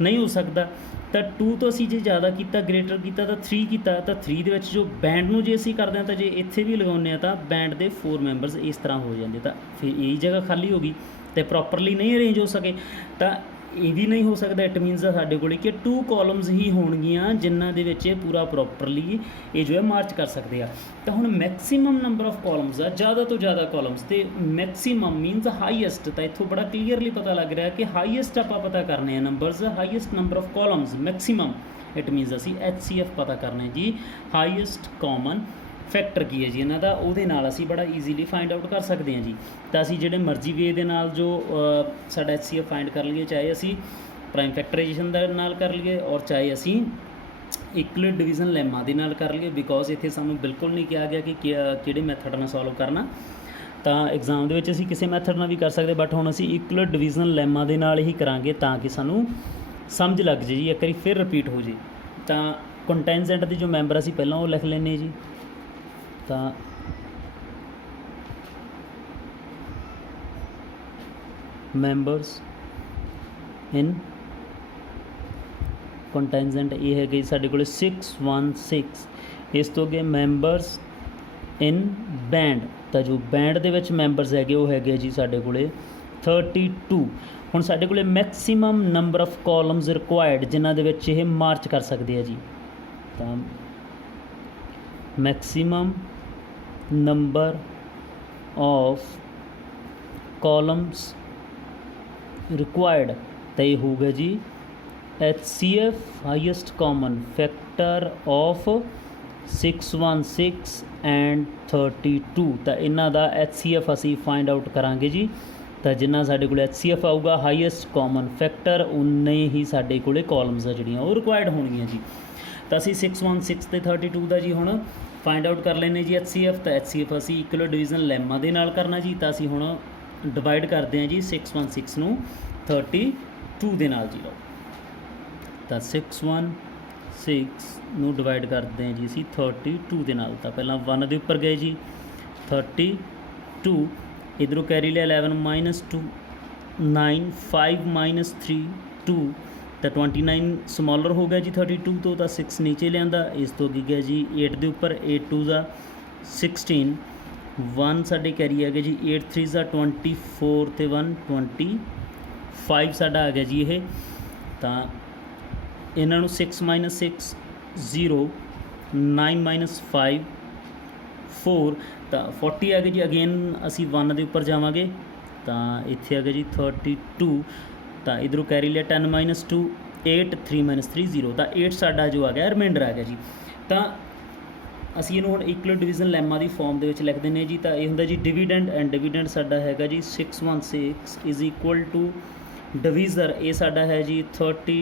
ਨਹੀਂ ਹੋ ਸਕਦਾ, ਤਾਂ 2 ਤੋਂ ਅਸੀਂ ਜੇ ਜ਼ਿਆਦਾ ਕੀਤਾ, ਗ੍ਰੇਟਰ ਕੀਤਾ ਤਾਂ 3 ਕੀਤਾ। ਤਾਂ 3 ਦੇ ਵਿੱਚ ਜੋ ਬੈਂਡ ਨੂੰ ਜੇ ਅਸੀਂ ਕਰਦੇ ਹਾਂ ਤਾਂ ਜੇ ਇੱਥੇ ਵੀ ਲਗਾਉਂਦੇ ਹਾਂ ਤਾਂ ਬੈਂਡ ਦੇ 4 ਮੈਂਬਰਸ ਇਸ ਤਰ੍ਹਾਂ ਹੋ ਜਾਂਦੇ। ਤਾਂ ਫਿਰ ਇਹ ਜਗ੍ਹਾ ਖਾਲੀ ਹੋ ਗਈ ਅਤੇ ਪ੍ਰੋਪਰਲੀ ਨਹੀਂ ਅਰੇਂਜ ਹੋ ਸਕੇ। ਤਾਂ ਇਹ ਵੀ ਨਹੀਂ ਹੋ ਸਕਦਾ, ਇਟ ਮੀਨਸ ਸਾਡੇ ਕੋਲ ਕਿ 2 ਕਾਲਮਸ ਹੀ ਹੋਣਗੀਆਂ ਜਿਨ੍ਹਾਂ ਦੇ ਵਿੱਚ ਇਹ ਪੂਰਾ ਪ੍ਰੋਪਰਲੀ ਇਹ ਜੋ ਹੈ ਮਾਰਚ ਕਰ ਸਕਦੇ ਆ। ਤਾਂ ਹੁਣ ਮੈਕਸਿਮਮ ਨੰਬਰ ਆਫ ਕਾਲਮਸ ਆ, ਜ਼ਿਆਦਾ ਤੋਂ ਜ਼ਿਆਦਾ ਕਾਲਮਸ, ਤੇ ਮੈਕਸਿਮਮ ਮੀਨਸ ਹਾਈਐਸਟ। ਤਾਂ ਇੱਥੋਂ ਬੜਾ ਕਲੀਅਰਲੀ ਪਤਾ ਲੱਗ ਰਿਹਾ ਕਿ ਹਾਈਐਸਟ ਆਪਾਂ ਪਤਾ ਕਰਨੇ ਆ numbers, highest number of columns maximum, it means ਅਸੀਂ HCF ਪਤਾ ਕਰਨਾ ਜੀ, ਹਾਈਐਸਟ ਕਾਮਨ ਫੈਕਟਰ ਕੀ ਹੈ ਜੀ ਇਹਨਾਂ ਦਾ, ਉਹਦੇ ਨਾਲ ਅਸੀਂ ਬੜਾ ਈਜ਼ੀਲੀ ਫਾਈਂਡ ਆਊਟ ਕਰ ਸਕਦੇ ਹਾਂ ਜੀ। ਤਾਂ ਅਸੀਂ ਜਿਹੜੇ ਮਰਜ਼ੀ ਵੇ ਦੇ ਨਾਲ ਜੋ ਸਾਡਾ HCF ਫਾਈਂਡ ਕਰ ਲਈਏ, ਚਾਹੇ ਅਸੀਂ ਪ੍ਰਾਈਮ ਫੈਕਟਰਾਈਜੇਸ਼ਨ ਦੇ ਨਾਲ ਕਰ ਲਈਏ ਔਰ ਚਾਹੇ ਅਸੀਂ ਇਕੁਅਲ ਡਿਵੀਜ਼ਨ ਲੈਮਾ ਦੇ ਨਾਲ ਕਰ ਲਈਏ, ਬਿਕੋਜ਼ ਇੱਥੇ ਸਾਨੂੰ ਬਿਲਕੁਲ ਨਹੀਂ ਕਿਹਾ ਗਿਆ ਕਿ ਕਿਹੜੇ ਮੈਥਡ ਨਾਲ ਸੋਲਵ ਕਰਨਾ। ਤਾਂ ਐਗਜ਼ਾਮ ਦੇ ਵਿੱਚ ਅਸੀਂ ਕਿਸੇ ਮੈਥਡ ਨਾਲ ਵੀ ਕਰ ਸਕਦੇ, ਬਟ ਹੁਣ ਅਸੀਂ ਇਕੁਅਲ ਡਿਵੀਜ਼ਨ ਲੈਮਾ ਦੇ ਨਾਲ ਹੀ ਕਰਾਂਗੇ ਤਾਂ ਕਿ ਸਾਨੂੰ ਸਮਝ ਲੱਗ ਜੇ ਜੀ, ਇੱਕ ਵਾਰੀ ਫਿਰ ਰਿਪੀਟ ਹੋ ਜੇ। ਤਾਂ ਕੰਟੈਂਜੈਂਟ ਦੇ ਜੋ ਮੈਂਬਰ ਅਸੀਂ ਪਹਿਲਾਂ ਉਹ ਲਿਖ ਲੈਂਦੇ ਜੀ। ਤਾਂ ਮੈਂਬਰਸ ਇਨ ਕੰਟੈਂਜੈਂਟ ਇਹ ਹੈਗੇ ਸਾਡੇ ਕੋਲ 616। ਇਸ ਤੋਂ ਅੱਗੇ ਮੈਂਬਰਸ ਇਨ ਬੈਂਡ, ਤਾਂ ਜੋ ਬੈਂਡ ਦੇ ਵਿੱਚ ਮੈਂਬਰਸ ਹੈਗੇ ਉਹ ਹੈਗੇ ਜੀ ਸਾਡੇ ਕੋਲ 32। ਹੁਣ ਸਾਡੇ ਕੋਲ maximum number of columns required ਜਿਨ੍ਹਾਂ ਦੇ ਵਿੱਚ ਇਹ ਮਾਰਚ ਕਰ ਸਕਦੇ ਆ ਜੀ। ਤਾਂ maximum number of columns required, ਤਾਂ ਇਹ ਹੋਊਗਾ ਜੀ HCF highest common factor of 616 and 32। ਤਾਂ ਇਹਨਾਂ ਦਾ HCF ਅਸੀਂ ਫਾਈਂਡ ਆਊਟ ਕਰਾਂਗੇ ਜੀ। ਤਾਂ ਜਿੰਨਾ ਸਾਡੇ ਕੋਲ HCF ਆਊਗਾ ਹਾਈਐਸਟ ਕਾਮਨ ਫੈਕਟਰ, ਉਨੇ ਹੀ ਸਾਡੇ ਕੋਲ ਕਾਲਮਸ ਆ ਜਿਹੜੀਆਂ ਉਹ ਰਿਕੁਆਇਰਡ ਹੋਣਗੀਆਂ ਜੀ। ਤਾਂ ਅਸੀਂ 616 ਅਤੇ 32 ਦਾ ਜੀ ਹੁਣ ਫਾਈਂਡ ਆਊਟ ਕਰ ਲੈਂਦੇ ਜੀ HCF। ਤਾਂ HCF ਅਸੀਂ ਇਕੁਅਲ ਡਿਵੀਜ਼ਨ ਲੈਮਾ ਦੇ ਨਾਲ ਕਰਨਾ ਜੀ। ਤਾਂ ਅਸੀਂ ਹੁਣ ਡਿਵਾਈਡ ਕਰਦੇ ਹਾਂ ਜੀ 616 ਨੂੰ 32 ਦੇ ਨਾਲ ਜੀ। ਲਓ ਤਾਂ 616 ਨੂੰ ਡਿਵਾਈਡ ਕਰਦੇ ਹਾਂ ਜੀ ਅਸੀਂ 32 ਦੇ ਨਾਲ। ਤਾਂ ਪਹਿਲਾਂ 1 ਦੇ ਉੱਪਰ ਗਏ ਜੀ 32, ਇੱਧਰੋਂ ਕੈਰੀ ਲਿਆ 11 - 2 9, 5 - 3 2, ਤਾਂ 29 ਸਮੋਲਰ ਹੋ ਗਿਆ ਜੀ 32 ਤੋਂ। ਤਾਂ 6 ਨੀਚੇ ਲਿਆਂਦਾ, ਇਸ ਤੋਂ ਅੱਗੇ ਗਿਆ ਜੀ 8 ਦੇ ਉੱਪਰ 8 2 16, 1 ਸਾਡੇ ਕੈਰੀ ਆ ਗਿਆ ਜੀ 8 3 24 ਤੇ 1 25 ਸਾਡਾ ਆ ਗਿਆ ਜੀ ਇਹ। ਤਾਂ ਇਹਨਾਂ ਨੂੰ 6 - 6 0, 9 - 5 4, ਤਾਂ 40 ਆ ਗਏ ਜੀ। ਅਗੇਨ ਅਸੀਂ 1 ਦੇ ਉੱਪਰ ਜਾਵਾਂਗੇ, ਤਾਂ ਇੱਥੇ ਆ ਗਿਆ ਜੀ 32। ਤਾਂ ਇੱਧਰੋਂ ਕੈਰੀ ਲਿਆ 10 - 2 8, 3 - 3 0, ਤਾਂ 8 ਸਾਡਾ ਜੋ ਆ ਗਿਆ ਰਿਮਾਈਂਡਰ ਆ ਗਿਆ ਜੀ। ਤਾਂ ਅਸੀਂ ਇਹਨੂੰ ਹੁਣ ਇਕੁਅਲ ਡਿਵੀਜ਼ਨ ਲੈਮਾ ਦੀ ਫਾਰਮ ਦੇ ਵਿੱਚ ਲਿਖ ਦਿੰਦੇ ਜੀ। ਤਾਂ ਇਹ ਹੁੰਦਾ ਜੀ ਡਿਵੀਡੈਂਡ, ਐਂਡ ਡਿਵੀਡੈਂਡ ਸਾਡਾ ਹੈਗਾ ਜੀ 616 ਇਜ਼ ਇਕੁਅਲ ਟੂ ਡਿਵੀਜ਼ਰ, ਇਹ ਸਾਡਾ ਹੈ ਜੀ 32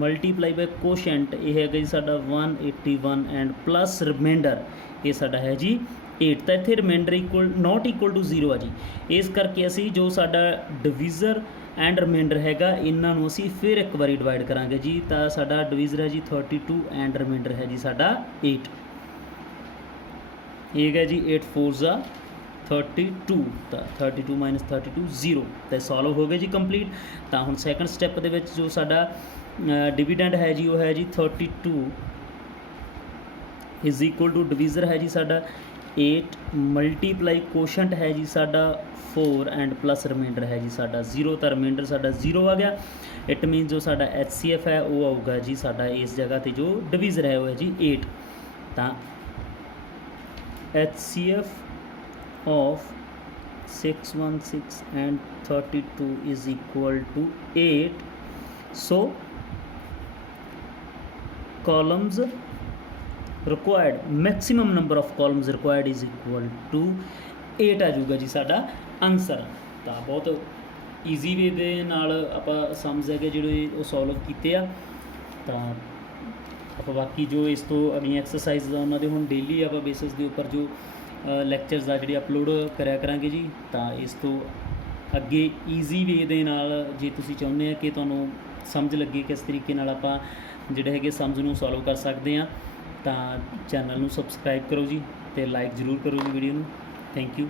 ਮਲਟੀਪਲਾਈ ਬਾਈ ਕੋਸ਼ੈਂਟ, ਇਹ ਹੈਗਾ ਜੀ ਸਾਡਾ 181 ਐਂਡ ਪਲੱਸ ਰਿਮਾਈਂਡਰ, ਇਹ ਸਾਡਾ ਹੈ ਜੀ 8। ਤਾਂ ਇੱਥੇ ਰਿਮਾਈਂਡਰ ਨੋਟ ਇਕੁਅਲ ਟੂ 0 ਆ ਜੀ। ਇਸ ਕਰਕੇ ਅਸੀਂ ਜੋ ਸਾਡਾ ਡਿਵੀਜ਼ਰ ਐਂਡ ਰਿਮਾਈਂਡਰ ਹੈਗਾ ਇਹਨਾਂ ਨੂੰ ਅਸੀਂ ਫਿਰ ਇੱਕ ਵਾਰੀ ਡਿਵਾਈਡ ਕਰਾਂਗੇ ਜੀ। ਤਾਂ ਸਾਡਾ ਡਿਵੀਜ਼ਰ ਹੈ ਜੀ 32 ਐਂਡ ਰਿਮਾਈਂਡਰ ਹੈ ਜੀ ਸਾਡਾ 8। ਇਹ ਹੈਗਾ ਜੀ 8 4 32, ਤਾਂ 32 - 32 0, ਤਾਂ ਸੋਲਵ ਹੋ ਗਏ ਜੀ ਕੰਪਲੀਟ। ਤਾਂ ਹੁਣ ਸੈਕੰਡ ਸਟੈਪ ਦੇ ਵਿੱਚ ਜੋ ਸਾਡਾ ਡਿਵੀਡੈਂਡ ਹੈ ਜੀ ਉਹ ਹੈ ਜੀ 32 ਇਜ਼ ਇਕੁਅਲ ਟੂ ਡਿਵੀਜ਼ਰ ਹੈ ਜੀ ਸਾਡਾ 8 ਮਲਟੀਪਲਾਈ ਕੋਸ਼ੈਂਟ ਹੈ ਜੀ ਸਾਡਾ 4 ਐਂਡ ਪਲੱਸ ਰਿਮਾਈਂਡਰ ਹੈ ਜੀ ਸਾਡਾ 0। ਤਾਂ ਰਿਮਾਈਂਡਰ ਸਾਡਾ 0 ਆ ਗਿਆ। ਇਟ ਮੀਨਸ ਜੋ ਸਾਡਾ HCF ਹੈ ਉਹ ਆਊਗਾ ਜੀ ਸਾਡਾ ਇਸ ਜਗ੍ਹਾ 'ਤੇ ਜੋ ਡਿਵੀਜ਼ਰ ਹੈ ਉਹ ਹੈ ਜੀ 8। ਤਾਂ HCF of 616 and 32 is equal to 8. So columns required, maximum number of columns required is equal to 8 ਆ ਜਾਊਗਾ ਜੀ ਸਾਡਾ ਆਨਸਰ। ਤਾਂ ਬਹੁਤ ਈਜ਼ੀ ਵੇ ਦੇ ਨਾਲ ਆਪਾਂ ਸਮਝ ਹੈਗੇ ਜਿਹੜੇ ਉਹ ਸੋਲਵ ਕੀਤੇ ਆ। ਤਾਂ ਆਪਾਂ ਬਾਕੀ ਜੋ ਇਸ ਤੋਂ ਅਗਲੀਆਂ ਐਕਸਰਸਾਈਜ਼ ਆ ਉਹਨਾਂ ਦੇ ਹੁਣ ਡੇਲੀ ਆਪਾਂ ਬੇਸਿਸ ਦੇ ਉੱਪਰ ਜੋ ਲੈਕਚਰਸ ਆ ਜਿਹੜੇ ਅਪਲੋਡ ਕਰਿਆ ਕਰਾਂਗੇ ਜੀ। ਤਾਂ ਇਸ ਤੋਂ ਅੱਗੇ ਈਜ਼ੀ ਵੇ ਦੇ ਨਾਲ ਜੇ ਤੁਸੀਂ ਚਾਹੁੰਦੇ ਆ ਕਿ ਤੁਹਾਨੂੰ ਸਮਝ ਲੱਗੇ ਕਿਸ ਤਰੀਕੇ ਨਾਲ ਆਪਾਂ ਜਿਹੜੇ ਹੈਗੇ ਸਮਝ ਨੂੰ ਸੋਲਵ ਕਰ ਸਕਦੇ ਹਾਂ, ਤਾਂ ਚੈਨਲ ਨੂੰ ਸਬਸਕ੍ਰਾਈਬ ਕਰੋ ਜੀ ਅਤੇ ਲਾਈਕ ਜ਼ਰੂਰ ਕਰੋ ਜੀ ਵੀਡੀਓ ਨੂੰ। Thank you.